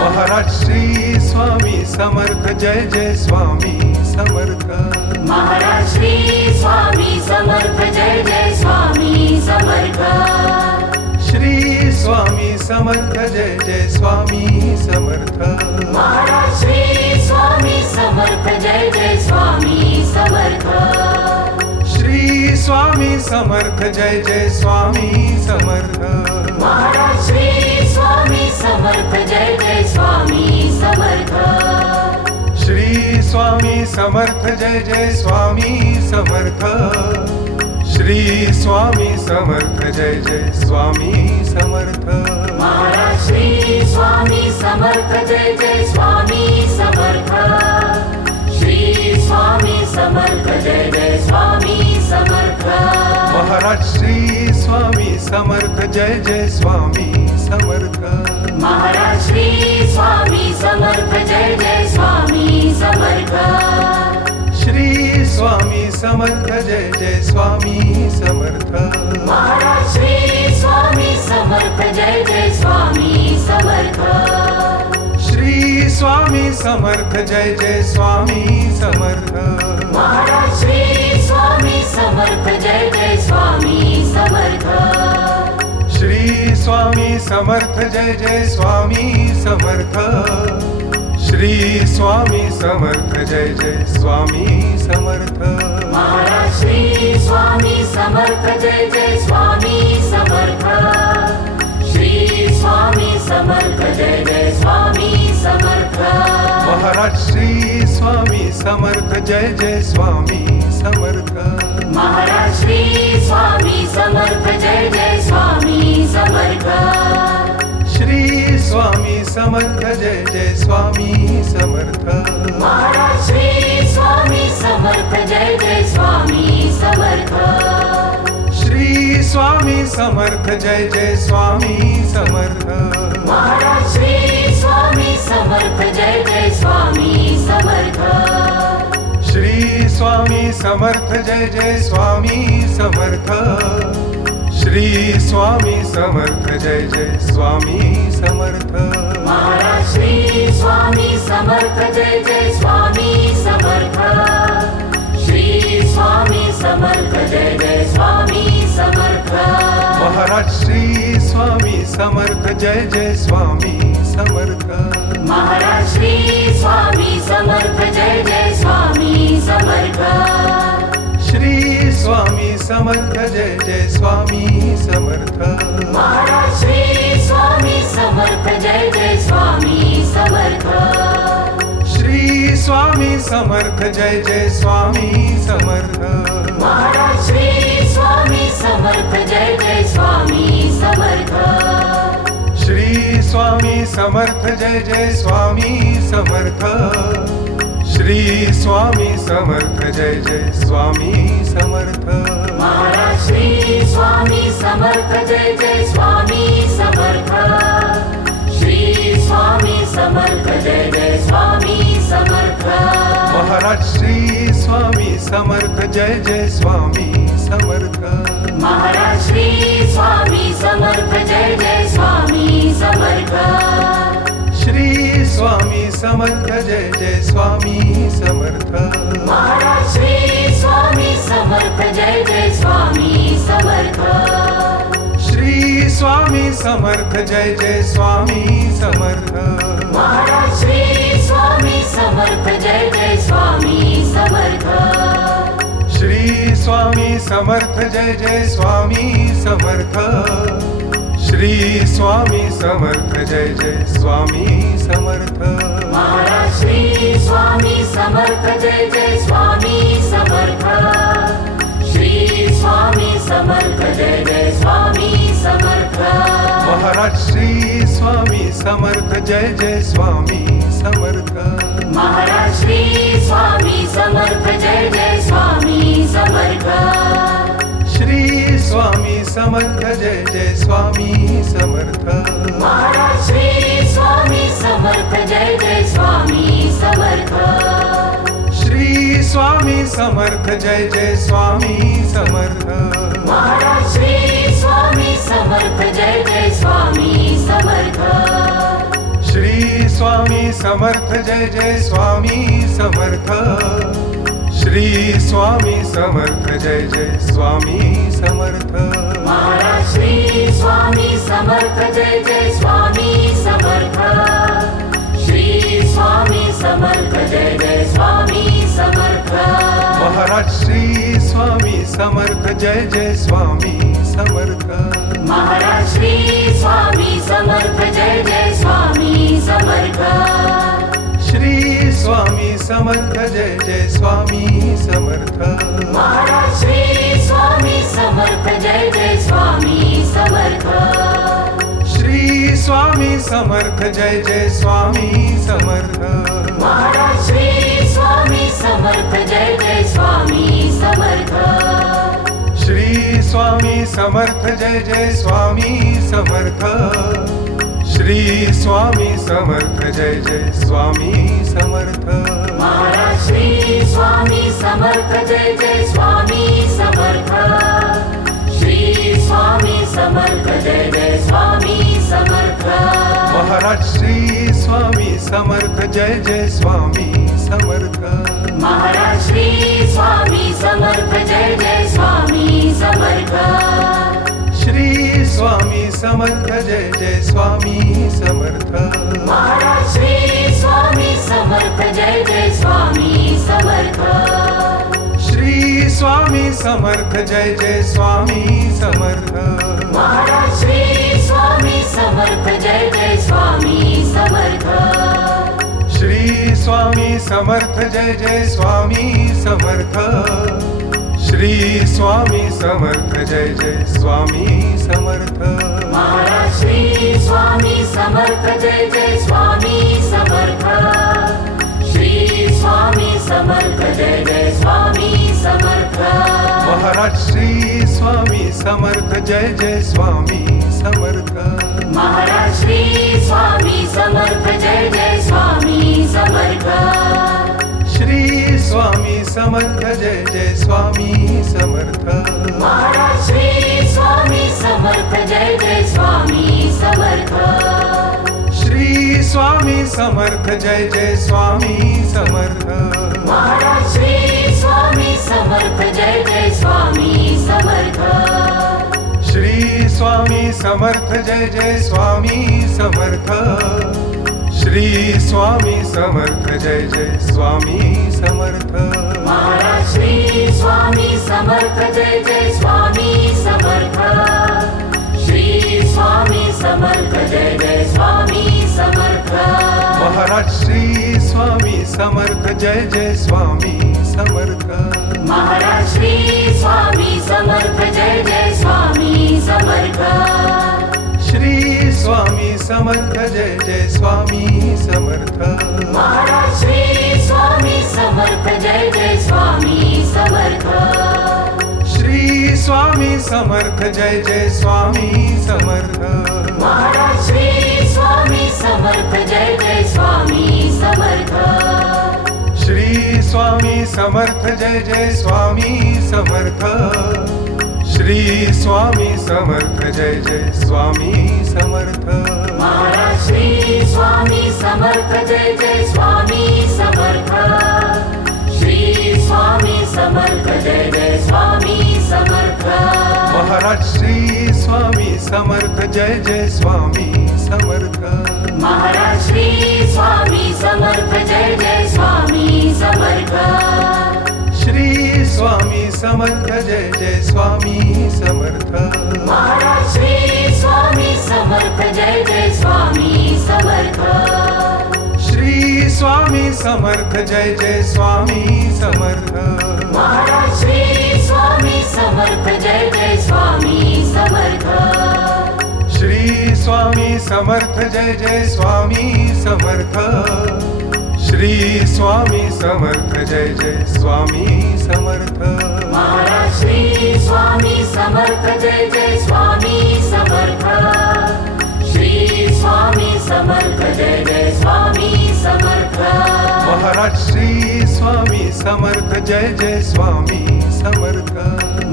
महाराज श्री स्वामी समर्थ जय जय स्वामी समर्थ महाराज श्री स्वामी समर्थ जय जय स्वामी समर्थ श्री स्वामी समर्थ जय जय स्वामी समर्थ महाराज श्री स्वामी समर्थ जय जय स्वामी समर्थ श्री स्वामी समर्थ जय जय स्वामी समर्थ महाराज श्री स्वामी समर्थ जय जय स्वामी समर्थ श्री स्वामी समर्थ जय जय स्वामी समर्थ श्री स्वामी समर्थ जय जय स्वामी समर्थ महाराज श्री स्वामी समर्थ जय जय स्वामी समर्थ श्री स्वामी समर्थ जय जय स्वामी समर्थ महाराज श्री स्वामी समर्थ जय जय स्वामी समर्थ महाराज श्री स्वामी समर्थ जय जय स्वामी समर्थ श्री स्वामी समर्थ जय जय स्वामी समर्थ महाराज श्री स्वामी समर्थ जय जय स्वामी समर्थ श्री स्वामी समर्थ जय जय स्वामी समर्थ महाराज श्री स्वामी समर्थ जय जय स्वामी समर्थ श्री स्वामी समर्थ जय जय स्वामी समर्थ श्री स्वामी समर्थ जय जय स्वामी समर्थ महाराज श्री स्वामी समर्थ जय जय स्वामी समर्थ श्री स्वामी समर्थ जय जय स्वामी समर्थ महाराज श्री स्वामी समर्थ जय जय स्वामी समर्थ महाराज श्री स्वामी समर्थ जय जय स्वामी समर्थ श्री स्वामी समर्थ जय जय स्वामी समर्थ महाराज श्री स्वामी स्वामी समर्थ जय जय स्वामी समर्थ महाराज श्री स्वामी समर्थ जय जय स्वामी समर्थ श्री स्वामी समर्थ जय जय स्वामी समर्थ श्री स्वामी समर्थ जय जय स्वामी समर्थ महाराज श्री स्वामी समर्थ जय जय स्वामी समर्थ श्री स्वामी समर्थ जय जय स्वामी समर्थ महाराज श्री स्वामी समर्थ जय जय स्वामी समर्थ महाराज श्री स्वामी समर्थ जय जय स्वामी समर्थ श्री स्वामी समर्थ जय जय स्वामी समर्थ महाराज श्री स्वामी समर्थ जय जय स्वामी समर्थ श्री स्वामी समर्थ जय जय स्वामी समर्थ महाराज श्री स्वामी समर्थ जय जय स्वामी समर्थ श्री स्वामी समर्थ जय जय स्वामी समर्थ श्री स्वामी समर्थ जय जय स्वामी समर्थ महाराज श्री स्वामी समर्थ जय जय स्वामी समर्थ श्री स्वामी समर्थ जय जय स्वामी समर्थ महाराज श्री स्वामी समर्थ जय जय स्वामी समर्थ महाराज श्री स्वामी समर्थ जय जय स्वामी समर्थ श्री स्वामी समर्थ जय जय स्वामी समर्थ महाराज श्री स्वामी समर्थ जय जय स्वामी समर्थ श्री स्वामी समर्थ जय जय स्वामी समर्थ महाराज श्री स्वामी समर्थ जय जय स्वामी समर्थ श्री स्वामी समर्थ जय जय स्वामी समर्थ श्री स्वामी समर्थ जय जय स्वामी समर्थ महाराज श्री स्वामी समर्थ जय जय स्वामी समर्थ श्री स्वामी समर्थ जय जय स्वामी समर्थ महाराज श्री स्वामी समर्थ जय जय स्वामी समर्थ महाराज श्री स्वामी समर्थ जय जय स्वामी समर्थ श्री स्वामी समर्थ जय जय स्वामी समर्थ महाराज श्री स्वामी समर्थ जय जय स्वामी समर्थ श्री स्वामी समर्थ जय जय स्वामी समर्थ महाराज श्री स्वामी समर्थ जय जय स्वामी समर्थ श्री स्वामी समर्थ जय जय स्वामी समर्थ श्री स्वामी समर्थ जय जय स्वामी समर्थ महाराज श्री स्वामी समर्थ जय जय स्वामी समर्थ श्री स्वामी समर्थ जय जय स्वामी समर्थ महाराज श्री स्वामी समर्थ जय जय स्वामी समर्थ महाराज श्री स्वामी समर्थ जय जय स्वामी समर्थ श्री स्वामी समर्थ जय जय स्वामी समर्थ महाराज श्री स्वामी समर्थ जय जय स्वामी समर्थ श्री स्वामी समर्थ जय जय स्वामी समर्थ महाराज श्री स्वामी समर्थ जय जय स्वामी समर्थ श्री स्वामी समर्थ जय जय स्वामी समर्थ श्री स्वामी समर्थ जय जय स्वामी समर्थ महाराज श्री स्वामी समर्थ जय जय स्वामी समर्थ श्री स्वामी समर्थ जय जय स्वामी समर्थ महाराज श्री स्वामी समर्थ जय जय स्वामी समर्थ महाराज श्री स्वामी समर्थ जय जय स्वामी समर्थ श्री स्वामी समर्थ जय जय स्वामी समर्थ महाराज श्री स्वामी समर्थ जय जय स्वामी समर्थ श्री स्वामी समर्थ जय जय स्वामी समर्थ महाराज श्री स्वामी समर्थ जय जय स्वामी समर्थ श्री स्वामी समर्थ जय जय स्वामी समर्थ श्री स्वामी समर्थ जय जय स्वामी समर्थ महाराज श्री स्वामी समर्थ जय जय स्वामी समर्थ श्री स्वामी समर्थ जय जय स्वामी समर्थ महाराज श्री स्वामी समर्थ जय जय स्वामी समर्थ महाराज श्री स्वामी समर्थ जय जय स्वामी समर्थ श्री स्वामी समर्थ जय जय स्वामी समर्थ महाराज श्री स्वामी समर्थ जय जय स्वामी समर्थ श्री स्वामी समर्थ जय जय स्वामी समर्थ महाराज श्री स्वामी समर्थ जय जय स्वामी समर्थ श्री स्वामी समर्थ जय जय स्वामी समर्थ श्री स्वामी समर्थ जय जय स्वामी समर्थ महाराज श्री स्वामी समर्थ जय जय स्वामी समर्थ श्री स्वामी समर्थ जय जय स्वामी समर्थ महाराज श्री स्वामी समर्थ जय जय स्वामी समर्थ महाराज श्री स्वामी समर्थ जय जय स्वामी समर्थ श्री स्वामी समर्थ जय जय स्वामी समर्थ महाराज श्री स्वामी समर्थ जय जय स्वामी समर्थ श्री स्वामी समर्थ जय जय स्वामी समर्थ महाराज श्री स्वामी समर्थ जय जय स्वामी समर्थ श्री स्वामी समर्थ जय जय स्वामी समर्थ श्री स्वामी समर्थ जय जय स्वामी समर्थ महाराज श्री स्वामी समर्थ जय जय स्वामी समर्थ श्री स्वामी समर्थ जय जय स्वामी समर्थ महाराज श्री स्वामी समर्थ जय जय स्वामी समर्थ महाराज श्री स्वामी समर्थ जय जय स्वामी समर्थ श्री स्वामी समर्थ जय जय स्वामी समर्थ महाराज श्री स्वामी समर्थ जय जय स्वामी समर्थ श्री स्वामी समर्थ जय जय स्वामी समर्थ महाराज श्री स्वामी समर्थ जय जय स्वामी समर्थ श्री स्वामी समर्थ जय जय स्वामी समर्थ श्री स्वामी समर्थ जय जय स्वामी समर्थ महाराज श्री स्वामी समर्थ जय जय स्वामी समर्थ श्री स्वामी समर्थ जय जय स्वामी समर्थ महाराज श्री स्वामी समर्थ जय जय स्वामी समर्थ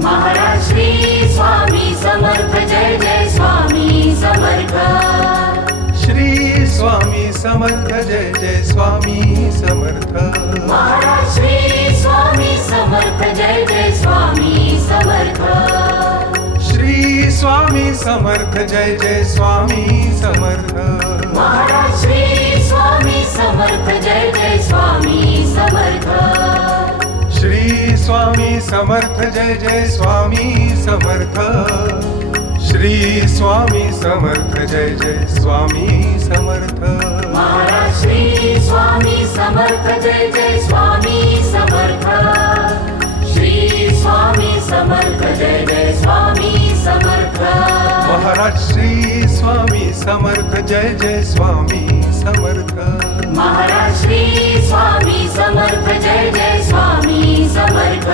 महाराज श्री स्वामी समर्थ जय जय स्वामी समर्थ श्री स्वामी समर्थ जय जय स्वामी समर्थ महाराज श्री स्वामी समर्थ जय जय स्वामी समर्थ श्री स्वामी समर्थ जय जय स्वामी समर्थ महाराज श्री स्वामी समर्थ जय जय स्वामी समर्थ श्री स्वामी समर्थ जय जय स्वामी समर्थ श्री स्वामी समर्थ जय जय स्वामी समर्थ महाराज श्री स्वामी समर्थ जय जय स्वामी समर्थ श्री स्वामी समर्थ जय जय स्वामी समर्थ महाराज श्री स्वामी समर्थ जय जय स्वामी समर्थ महाराज श्री स्वामी समर्थ जय जय स्वामी समर्थ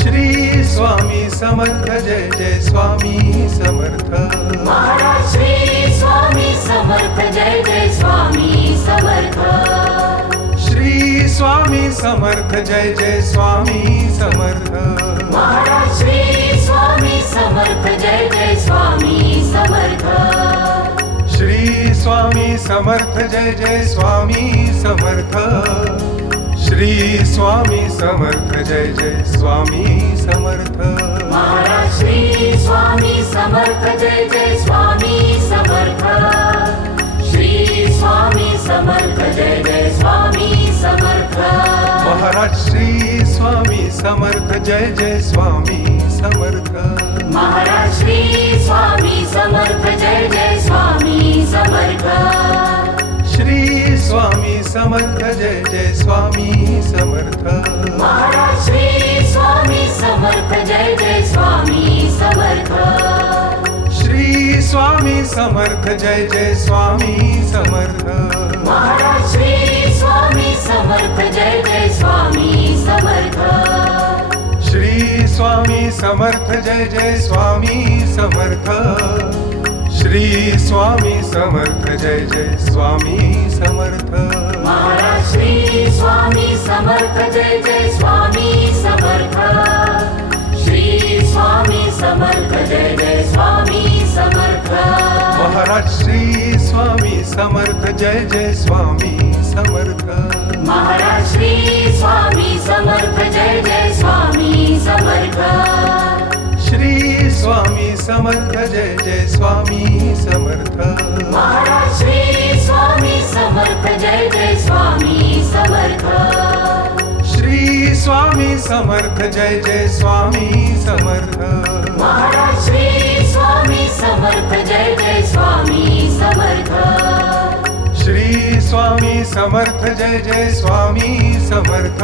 श्री स्वामी समर्थ जय जय स्वामी समर्थ महाराज श्री स्वामी समर्थ जय जय स्वामी समर्थ श्री स्वामी समर्थ जय जय स्वामी समर्थ महाराज श्री स्वामी समर्थ जय जय स्वामी समर्थ श्री स्वामी समर्थ जय जय स्वामी समर्थ श्री स्वामी समर्थ जय जय स्वामी समर्थ महाराज श्री स्वामी समर्थ जय जय स्वामी समर्थ श्री स्वामी समर्थ जय जय स्वामी समर्थ महाराज श्री स्वामी समर्थ जय जय स्वामी समर्थ महाराज श्री स्वामी समर्थ जय जय स्वामी समर्थ श्री स्वामी समर्थ जय जय स्वामी समर्थ महाराज श्री स्वामी समर्थ जय जय स्वामी समर्थ श्री स्वामी समर्थ जय जय स्वामी समर्थ महाराज श्री स्वामी समर्थ जय जय स्वामी समर्थ श्री स्वामी समर्थ जय जय स्वामी समर्थ श्री स्वामी समर्थ जय जय स्वामी समर्थ महाराज श्री स्वामी समर्थ जय जय स्वामी समर्थ श्री स्वामी समर्थ जय जय स्वामी समर्थ महाराज श्री स्वामी समर्थ जय जय स्वामी समर्थ महाराज श्री स्वामी समर्थ जय जय स्वामी समर्थ श्री स्वामी समर्थ जय जय स्वामी समर्थ महाराज श्री स्वामी समर्थ जय जय स्वामी समर्थ श्री स्वामी समर्थ जय जय स्वामी समर्थ महाराज श्री स्वामी समर्थ जय जय स्वामी समर्थ श्री स्वामी समर्थ जय जय स्वामी समर्थ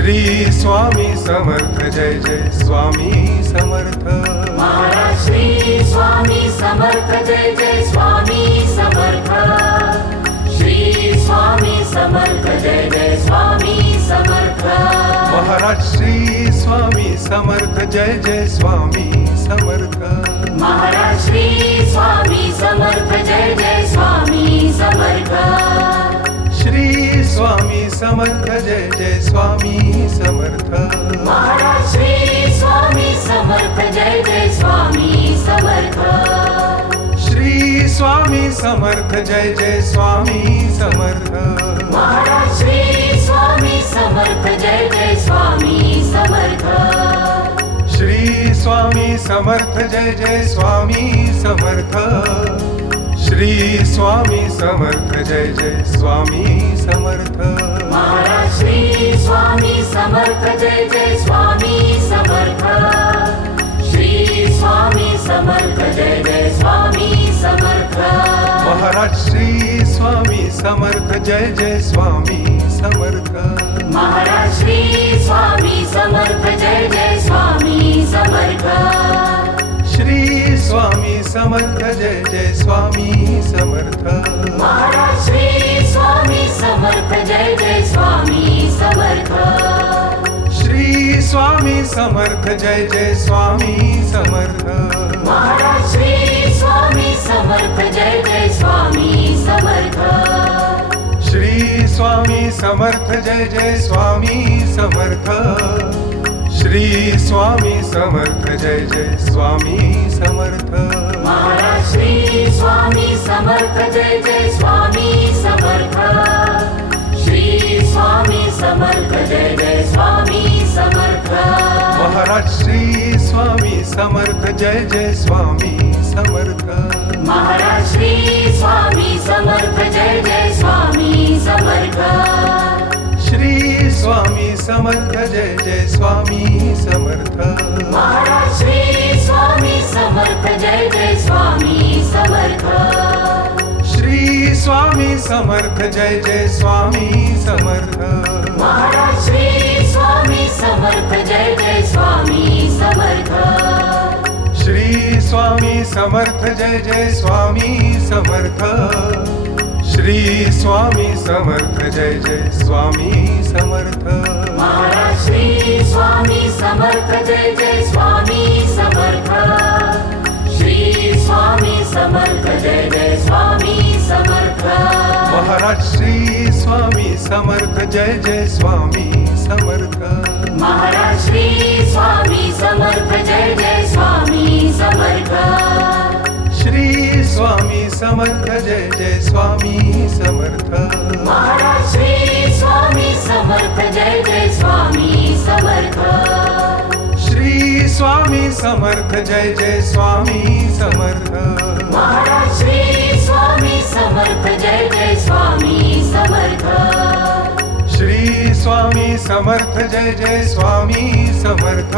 श्री स्वामी समर्थ जय जय स्वामी समर्थ महाराज श्री स्वामी समर्थ जय जय स्वामी समर्थ श्री स्वामी समर्थ जय जय स्वामी समर्थ महाराज श्री स्वामी समर्थ जय जय स्वामी समर्थ महाराज श्री स्वामी समर्थ जय जय स्वामी समर्थ श्री स्वामी समर्थ जय जय स्वामी समर्थ महाराज श्री स्वामी समर्थ जय जय स्वामी समर्थ श्री स्वामी समर्थ जय जय स्वामी समर्थ महाराज श्री स्वामी समर्थ जय जय स्वामी समर्थ श्री स्वामी समर्थ जय जय स्वामी समर्थ श्री स्वामी समर्थ जय जय स्वामी समर्थ महाराज श्री स्वामी समर्थ जय जय स्वामी समर्थ श्री स्वामी समर्थ जय जय स्वामी समर्थ महाराज श्री स्वामी समर्थ जय जय स्वामी समर्थ महाराज श्री स्वामी समर्थ जय जय स्वामी समर्थ श्री स्वामी समर्थ जय जय स्वामी समर्थ महाराज श्री स्वामी समर्थ जय जय स्वामी समर्थ श्री स्वामी समर्थ जय जय स्वामी समर्थ महाराज श्री स्वामी समर्थ जय जय स्वामी समर्थ श्री स्वामी समर्थ जय जय स्वामी समर्थ श्री स्वामी समर्थ जय जय स्वामी समर्थ महाराज श्री स्वामी समर्थ जय जय स्वामी समर्थ श्री स्वामी समर्थ जय जय स्वामी समर्थ महाराज श्री स्वामी समर्थ जय जय स्वामी समर्थ महाराज श्री स्वामी समर्थ जय जय स्वामी समर्थ श्री स्वामी समर्थ जय जय स्वामी समर्थ महाराज श्री स्वामी समर्थ जय जय स्वामी समर्थ श्री स्वामी समर्थ जय जय स्वामी समर्थ महाराज श्री स्वामी समर्थ जय जय स्वामी समर्थ श्री स्वामी समर्थ जय जय स्वामी समर्थ श्री स्वामी समर्थ जय जय स्वामी समर्थ महाराज श्री स्वामी समर्थ जय जय स्वामी समर्थ श्री स्वामी समर्थ जय जय स्वामी समर्थ महाराज श्री स्वामी समर्थ जय जय स्वामी समर्थ महाराज श्री स्वामी समर्थ जय जय स्वामी समर्थ श्री स्वामी समर्थ जय जय स्वामी समर्थ महाराज श्री स्वामी समर्थ जय जय स्वामी समर्थ श्री स्वामी समर्थ जय जय स्वामी समर्थ महाराज श्री स्वामी समर्थ जय जय स्वामी समर्थ श्री स्वामी समर्थ जय जय स्वामी समर्थ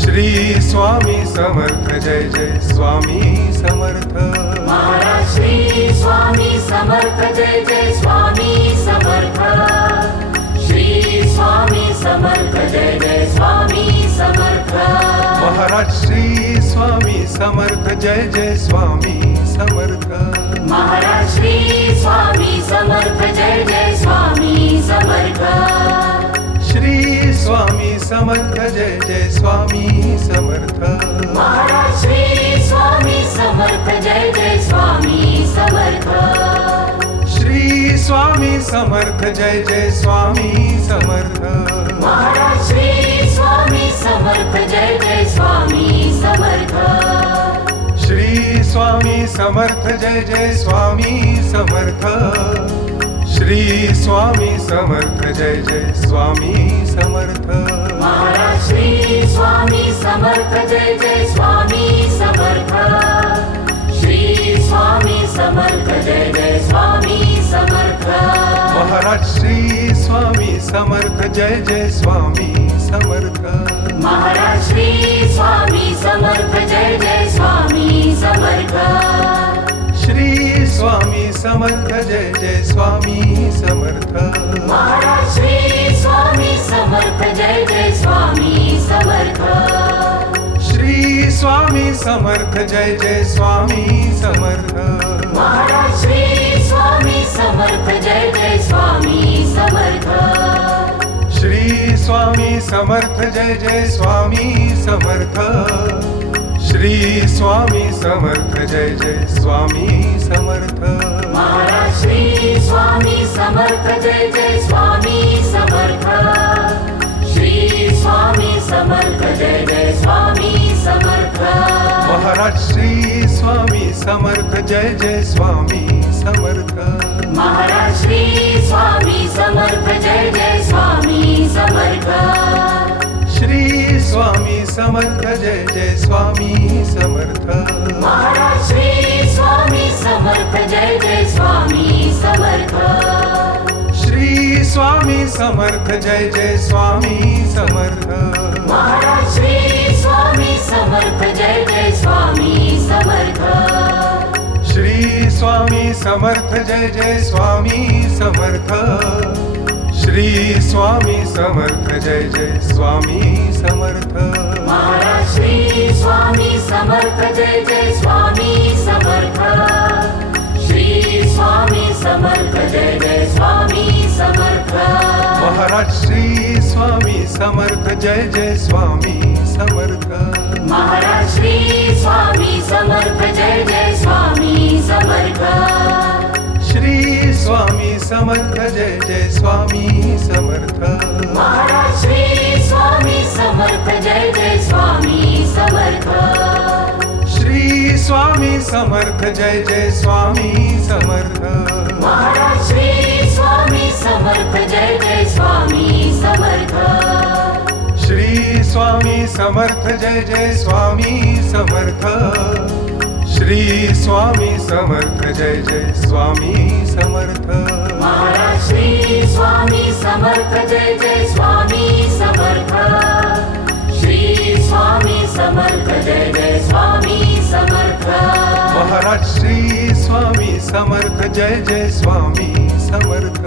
श्री स्वामी समर्थ जय जय स्वामी समर्थ महाराज श्री स्वामी समर्थ जय जय स्वामी समर्थ श्री स्वामी समर्थ जय जय स्वामी समर्थ महाराज श्री स्वामी समर्थ जय जय स्वामी समर्थ महाराज श्री स्वामी समर्थ जय जय स्वामी समर्थ श्री स्वामी समर्थ जय जय समर्थ महाराज श्री स्वामी समर्थ जय जय स्वामी समर्थ श्री स्वामी समर्थ जय जय स्वामी समर्थ महाराज श्री स्वामी समर्थ जय जय स्वामी समर्थ श्री स्वामी समर्थ जय जय स्वामी समर्थ श्री स्वामी समर्थ जय जय स्वामी समर्थ महाराज श्री स्वामी समर्थ जय जय स्वामी समर्थ श्री स्वामी समर्थ जय जय स्वामी समर्थ महाराज श्री स्वामी समर्थ जय जय स्वामी समर्थ महाराज श्री स्वामी समर्थ जय जय स्वामी समर्थ श्री स्वामी समर्थ जय जय स्वामी समर्थ महाराज श्री स्वामी समर्थ जय जय स्वामी समर्थ श्री स्वामी समर्थ जय जय स्वामी समर्थ महाराज श्री स्वामी समर्थ जय जय स्वामी समर्थ श्री स्वामी समर्थ जय जय स्वामी समर्थ श्री स्वामी समर्थ जय जय स्वामी समर्थ महाराज श्री स्वामी समर्थ जय जय स्वामी समर्थ श्री स्वामी समर्थ जय जय स्वामी समर्थ महाराज श्री स्वामी समर्थ जय जय स्वामी समर्थ महाराज श्री स्वामी समर्थ जय जय स्वामी समर्थ श्री स्वामी समर्थ जय जय स्वामी समर्थ महाराज श्री स्वामी समर्थ जय जय स्वामी समर्थ श्री स्वामी समर्थ जय जय स्वामी समर्थ महाराज श्री स्वामी समर्थ जय जय स्वामी समर्थ श्री स्वामी समर्थ जय जय स्वामी समर्थ श्री स्वामी समर्थ जय जय स्वामी समर्थ महाराज श्री स्वामी समर्थ जय जय स्वामी समर्थ श्री स्वामी समर्थ जय जय स्वामी समर्थ महाराज श्री स्वामी समर्थ जय जय स्वामी समर्थ महाराज श्री स्वामी समर्थ जय जय स्वामी समर्थ श्री स्वामी समर्थ जय जय स्वामी समर्थ महाराज श्री स्वामी समर्थ जय जय स्वामी समर्थ श्री स्वामी समर्थ जय जय स्वामी समर्थ महाराज श्री स्वामी समर्थ जय जय स्वामी समर्थ श्री स्वामी समर्थ जय जय स्वामी समर्थ श्री स्वामी समर्थ जय जय स्वामी समर्थ महाराज श्री स्वामी समर्थ जय जय स्वामी समर्थ श्री स्वामी समर्थ जय जय स्वामी समर्थ महाराज श्री स्वामी समर्थ जय जय स्वामी समर्थ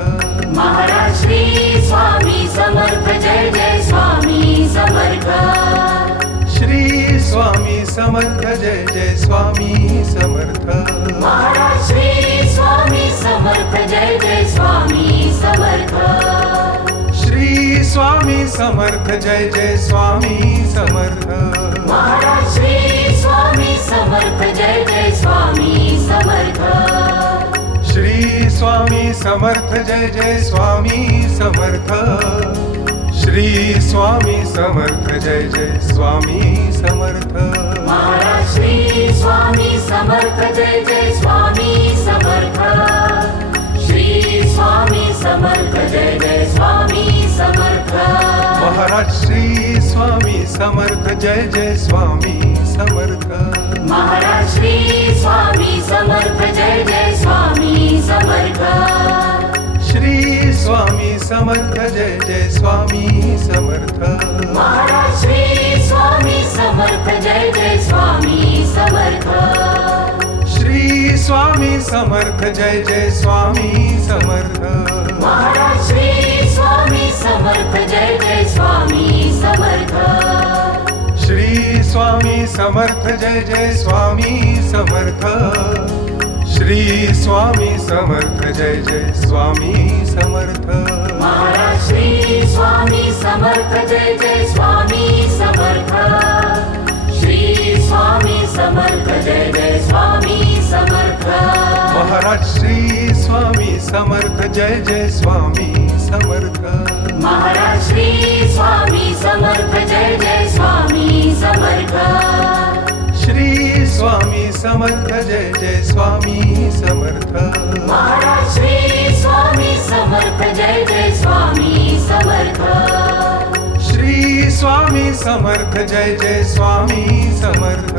महाराज श्री स्वामी समर्थ जय जय स्वामी समर्थ श्री स्वामी समर्थ जय जय स्वामी समर्थ महाराज श्री स्वामी समर्थ जय जय स्वामी समर्थ श्री स्वामी समर्थ जय जय स्वामी समर्थ महाराज श्री स्वामी समर्थ जय जय स्वामी समर्थ श्री स्वामी समर्थ जय जय स्वामी समर्थ श्री स्वामी समर्थ जय जय स्वामी समर्थ महाराज श्री स्वामी समर्थ जय जय स्वामी समर्थ श्री स्वामी समर्थ जय जय स्वामी समर्थ महाराज श्री स्वामी समर्थ जय जय स्वामी समर्थ महाराज श्री स्वामी समर्थ जय जय स्वामी समर्थ श्री स्वामी समर्थ जय जय स्वामी समर्थ महाराज श्री स्वामी समर्थ जय जय स्वामी समर्थ श्री स्वामी समर्थ जय जय स्वामी समर्थ महाराज श्री स्वामी समर्थ जय जय स्वामी समर्थ श्री स्वामी समर्थ जय जय स्वामी समर्थ श्री स्वामी समर्थ जय जय स्वामी समर्थ महाराज श्री स्वामी समर्थ जय जय स्वामी समर्थ महाराज श्री स्वामी समर्थ जय जय स्वामी समर्थ महाराज श्री स्वामी समर्थ जय जय स्वामी समर्थ श्री स्वामी समर्थ जय जय स्वामी समर्थ महाराज श्री स्वामी समर्थ जय जय स्वामी समर्थ श्री स्वामी समर्थ जय जय स्वामी समर्थ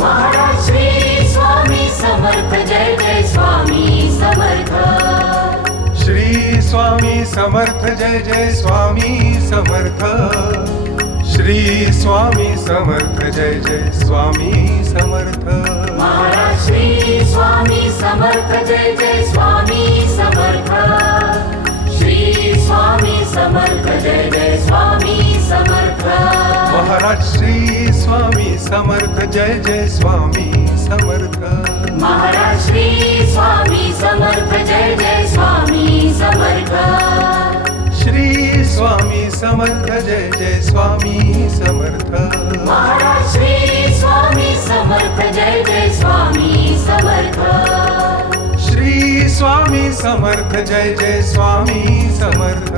महाराज श्री स्वामी समर्थ जय जय स्वामी समर्थ श्री स्वामी समर्थ जय जय स्वामी समर्थ श्री स्वामी समर्थ जय जय स्वामी समर्थ महाराज श्री स्वामी समर्थ जय जय स्वामी समर्थ श्री स्वामी समर्थ जय जय स्वामी समर्थ महाराज श्री स्वामी समर्थ जय जय स्वामी समर्थ महाराज श्री स्वामी समर्थ जय जय स्वामी समर्थ श्री स्वामी समर्थ जय जय स्वामी समर्थ महाराज श्री स्वामी समर्थ जय जय स्वामी समर्थ श्री स्वामी समर्थ जय जय स्वामी समर्थ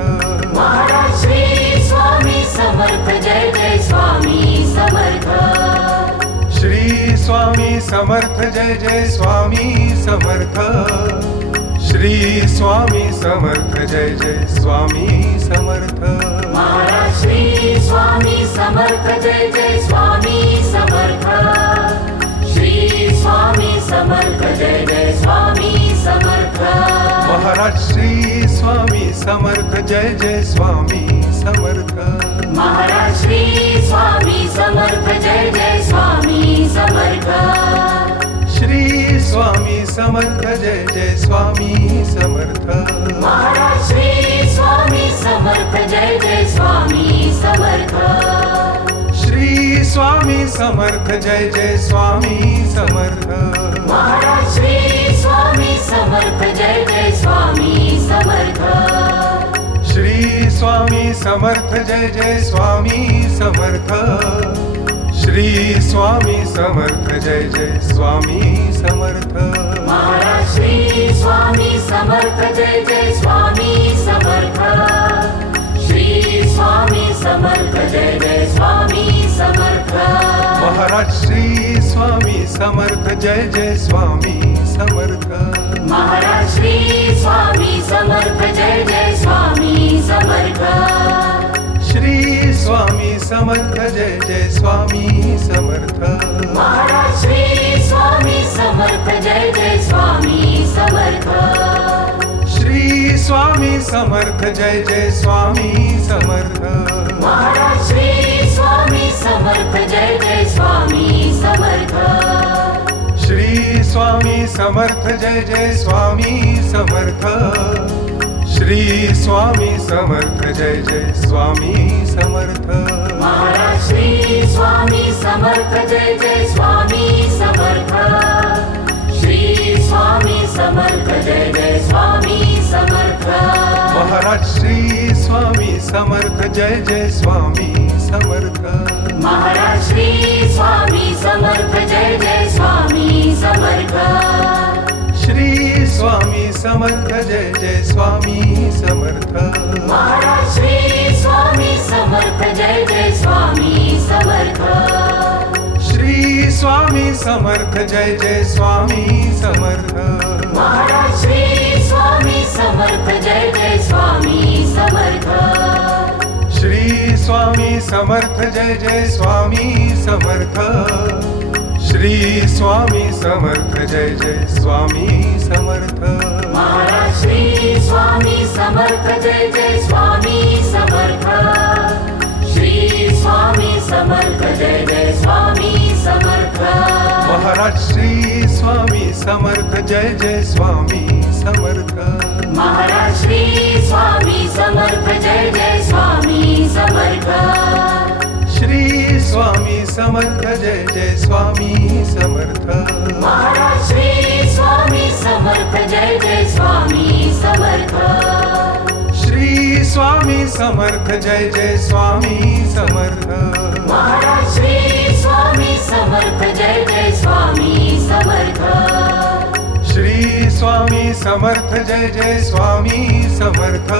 महाराज श्री स्वामी समर्थ जय जय स्वामी समर्थ श्री स्वामी समर्थ जय जय स्वामी समर्थ श्री स्वामी समर्थ जय जय स्वामी समर्थ महाराज श्री स्वामी समर्थ जय जय स्वामी समर्थ श्री स्वामी समर्थ जय जय स्वामी समर्थ महाराज श्री स्वामी समर्थ जय जय स्वामी समर्थ महाराज श्री स्वामी समर्थ जय जय स्वामी समर्थ श्री स्वामी समर्थ जय जय स्वामी समर्थ महाराज श्री स्वामी समर्थ जय जय स्वामी समर्थ श्री स्वामी समर्थ जय जय स्वामी समर्थ महाराज श्री स्वामी समर्थ जय जय स्वामी समर्थ श्री स्वामी समर्थ जय जय स्वामी समर्थ श्री स्वामी समर्थ जय जय स्वामी समर्थ महाराज श्री स्वामी समर्थ जय जय स्वामी समर्थ श्री स्वामी समर्थ जय जय स्वामी समर्थ महाराज श्री स्वामी समर्थ जय जय स्वामी समर्थ महाराज श्री स्वामी समर्थ जय जय स्वामी समर्थ श्री स्वामी समर्थ जय जय स्वामी समर्थ महाराज श्री स्वामी समर्थ जय जय स्वामी समर्थ श्री स्वामी समर्थ जय जय स्वामी समर्थ महाराज श्री स्वामी समर्थ जय जय स्वामी समर्थ श्री स्वामी समर्थ जय जय स्वामी समर्थ श्री स्वामी समर्थ जय जय स्वामी समर्थ महाराज श्री स्वामी समर्थ जय जय स्वामी समर्थ श्री स्वामी समर्थ जय जय स्वामी समर्थ महाराज श्री स्वामी समर्थ जय जय स्वामी समर्थ महाराज श्री स्वामी समर्थ जय जय स्वामी समर्थ श्री स्वामी समर्थ जय जय स्वामी समर्थ महाराज श्री स्वामी समर्थ जय जय स्वामी समर्थ श्री स्वामी समर्थ जय जय स्वामी समर्थ महाराज श्री स्वामी समर्थ जय जय स्वामी समर्थ श्री स्वामी समर्थ जय जय स्वामी समर्थ श्री स्वामी समर्थ जय जय स्वामी समर्थ महाराज श्री स्वामी समर्थ जय जय स्वामी समर्थ श्री स्वामी समर्थ जय जय स्वामी समर्थ महाराज श्री स्वामी समर्थ जय जय स्वामी समर्थ महाराज श्री स्वामी समर्थ जय जय स्वामी समर्थ श्री स्वामी समर्थ जय जय स्वामी समर्थ महाराज श्री स्वामी समर्थ जय जय स्वामी समर्थ श्री स्वामी समर्थ जय जय स्वामी समर्थ महाराज श्री स्वामी समर्थ जय जय स्वामी समर्थ श्री स्वामी समर्थ जय जय स्वामी समर्थ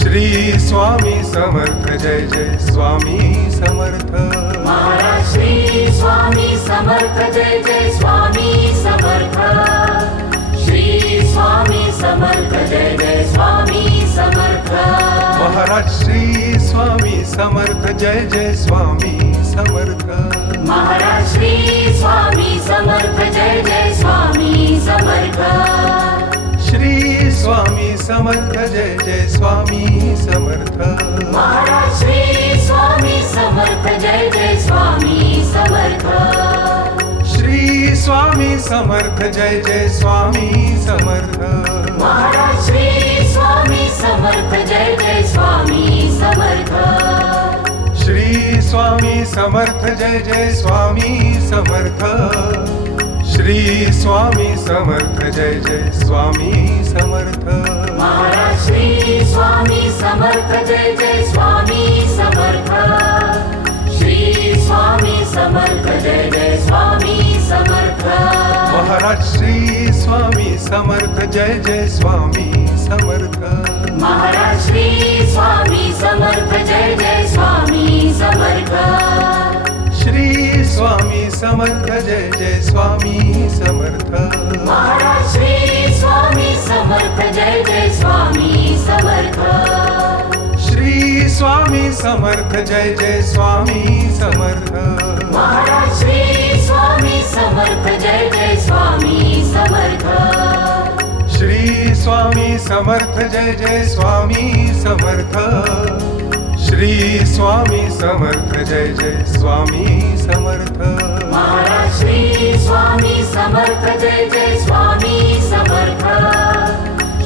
श्री स्वामी समर्थ जय जय स्वामी समर्थ महाराज श्री स्वामी समर्थ जय जय स्वामी समर्थ श्री स्वामी समर्थ जय जय स्वामी समर्थ महाराज श्री स्वामी समर्थ जय जय स्वामी समर्थ महाराज श्री स्वामी समर्थ जय जय स्वामी समर्थ श्री स्वामी समर्थ जय जय स्वामी समर्थ महाराज श्री स्वामी समर्थ जय जय स्वामी समर्थ श्री स्वामी समर्थ जय जय स्वामी समर्थ महाराज श्री स्वामी समर्थ जय जय स्वामी समर्थ श्री स्वामी समर्थ जय जय स्वामी समर्थ श्री स्वामी समर्थ जय जय स्वामी समर्थ महाराज श्री स्वामी समर्थ जय जय स्वामी समर्थ श्री स्वामी समर्थ जय जय स्वामी समर्थ महाराज श्री स्वामी समर्थ जय जय स्वामी समर्थ महाराज श्री स्वामी समर्थ जय जय स्वामी समर्थ श्री स्वामी समर्थ जय जय स्वामी समर्थ महाराज श्री स्वामी समर्थ जय जय स्वामी समर्थ श्री स्वामी समर्थ जय जय स्वामी समर्थ महाराज श्री स्वामी समर्थ जय जय स्वामी समर्थ श्री स्वामी समर्थ जय जय स्वामी समर्थ श्री स्वामी समर्थ जय जय स्वामी समर्थ महाराज श्री स्वामी समर्थ जय जय स्वामी समर्थ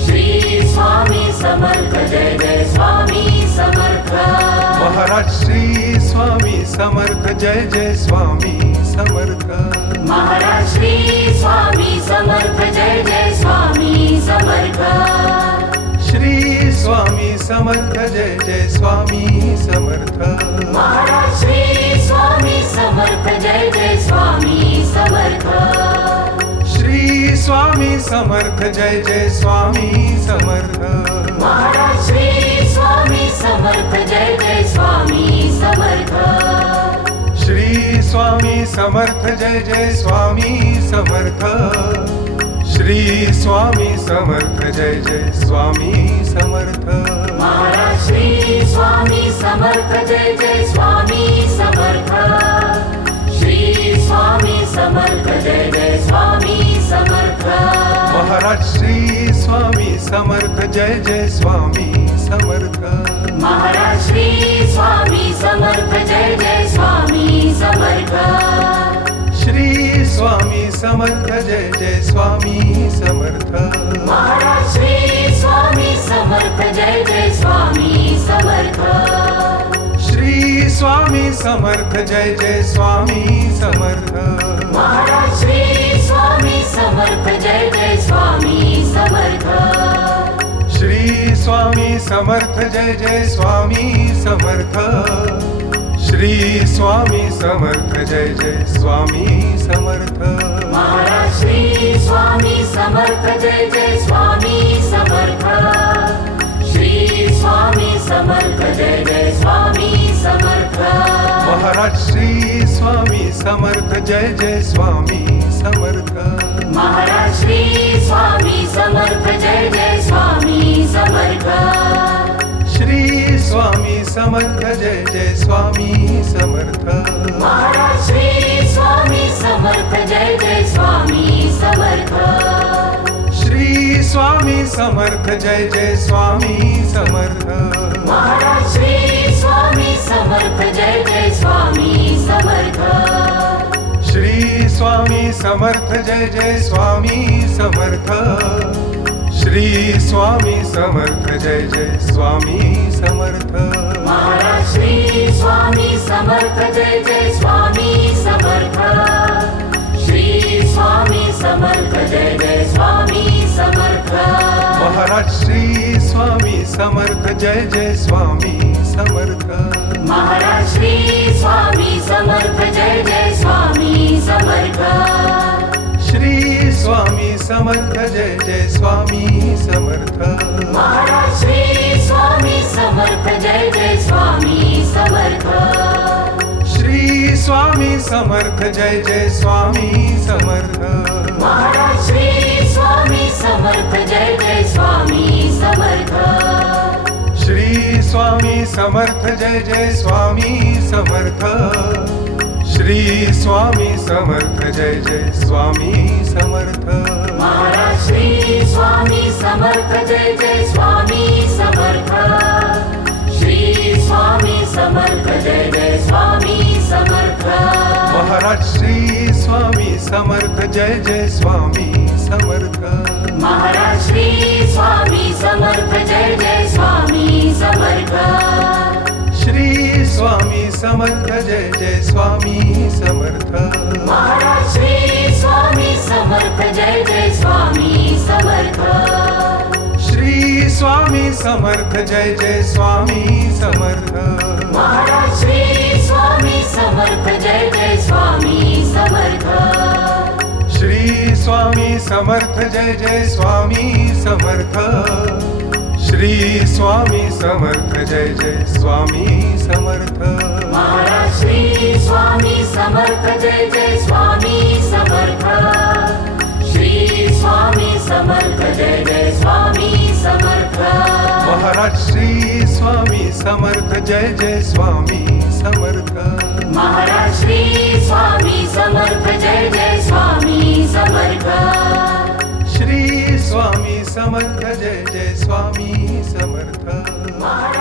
श्री स्वामी समर्थ जय जय स्वामी समर्थ महाराज श्री स्वामी समर्थ जय जय स्वामी समर्थ महाराज श्री स्वामी समर्थ जय जय स्वामी समर्थ श्री स्वामी समर्थ जय जय स्वामी समर्थ महाराज श्री स्वामी समर्थ जय जय स्वामी समर्थ श्री स्वामी समर्थ जय जय स्वामी समर्थ महाराज श्री स्वामी समर्थ जय जय स्वामी समर्थ श्री स्वामी समर्थ जय जय स्वामी समर्थ श्री स्वामी समर्थ जय जय स्वामी समर्थ महाराज श्री स्वामी समर्थ जय जय स्वामी समर्थ श्री स्वामी समर्थ जय जय स्वामी समर्थ महाराज श्री स्वामी समर्थ जय जय स्वामी समर्थ महाराज श्री स्वामी समर्थ जय जय स्वामी समर्थ श्री स्वामी समर्थ जय जय स्वामी समर्थ महाराज श्री स्वामी समर्थ जय जय स्वामी समर्थ श्री स्वामी समर्थ जय जय स्वामी समर्थ महाराज श्री स्वामी समर्थ जय जय स्वामी समर्थ श्री स्वामी समर्थ जय जय स्वामी समर्थ श्री स्वामी समर्थ जय जय स्वामी समर्थ महाराज श्री स्वामी समर्थ जय जय स्वामी समर्थ श्री स्वामी समर्थ जय जय स्वामी समर्थ महाराज श्री स्वामी समर्थ जय जय स्वामी समर्थ महाराज श्री स्वामी समर्थ जय जय स्वामी समर्थ श्री स्वामी समर्थ जय जय स्वामी समर्थ महाराज श्री स्वामी समर्थ जय जय स्वामी समर्थ श्री स्वामी समर्थ जय जय स्वामी समर्थ महाराज श्री स्वामी समर्थ जय जय स्वामी समर्थ श्री स्वामी समर्थ जय जय स्वामी समर्थ श्री स्वामी समर्थ जय जय स्वामी समर्थ महाराज श्री स्वामी समर्थ जय जय स्वामी समर्थ श्री स्वामी समर्थ जय जय स्वामी समर्थ महाराज श्री स्वामी समर्थ जय जय स्वामी समर्थ महाराज श्री स्वामी समर्थ जय जय स्वामी समर्थ श्री स्वामी समर्थ जय जय स्वामी समर्थ महाराज श्री स्वामी समर्थ जय जय स्वामी समर्थ श्री स्वामी समर्थ जय जय स्वामी समर्थ महाराज श्री स्वामी समर्थ जय जय स्वामी समर्थ श्री स्वामी समर्थ जय जय स्वामी समर्थ श्री स्वामी समर्थ जय जय स्वामी समर्थ महाराज श्री स्वामी समर्थ जय जय स्वामी समर्थ श्री स्वामी समर्थ जय जय स्वामी समर्थ महाराज श्री स्वामी समर्थ जय जय स्वामी समर्थ महाराज श्री स्वामी समर्थ जय जय स्वामी समर्थ श्री स्वामी समर्थ जय जय स्वामी समर्थ महाराज श्री स्वामी समर्थ जय जय स्वामी समर्थ श्री स्वामी समर्थ जय जय स्वामी समर्थ महाराज श्री स्वामी समर्थ जय जय स्वामी समर्थ श्री स्वामी समर्थ जय जय स्वामी समर्थ श्री स्वामी समर्थ जय जय स्वामी समर्थ महाराज श्री स्वामी समर्थ जय जय स्वामी समर्थ श्री स्वामी समर्थ जय जय स्वामी समर्थ महाराज श्री स्वामी समर्थ जय जय स्वामी समर्थ महाराज श्री स्वामी समर्थ जय जय स्वामी समर्थ श्री स्वामी समर्थ जय जय स्वामी समर्थ महाराज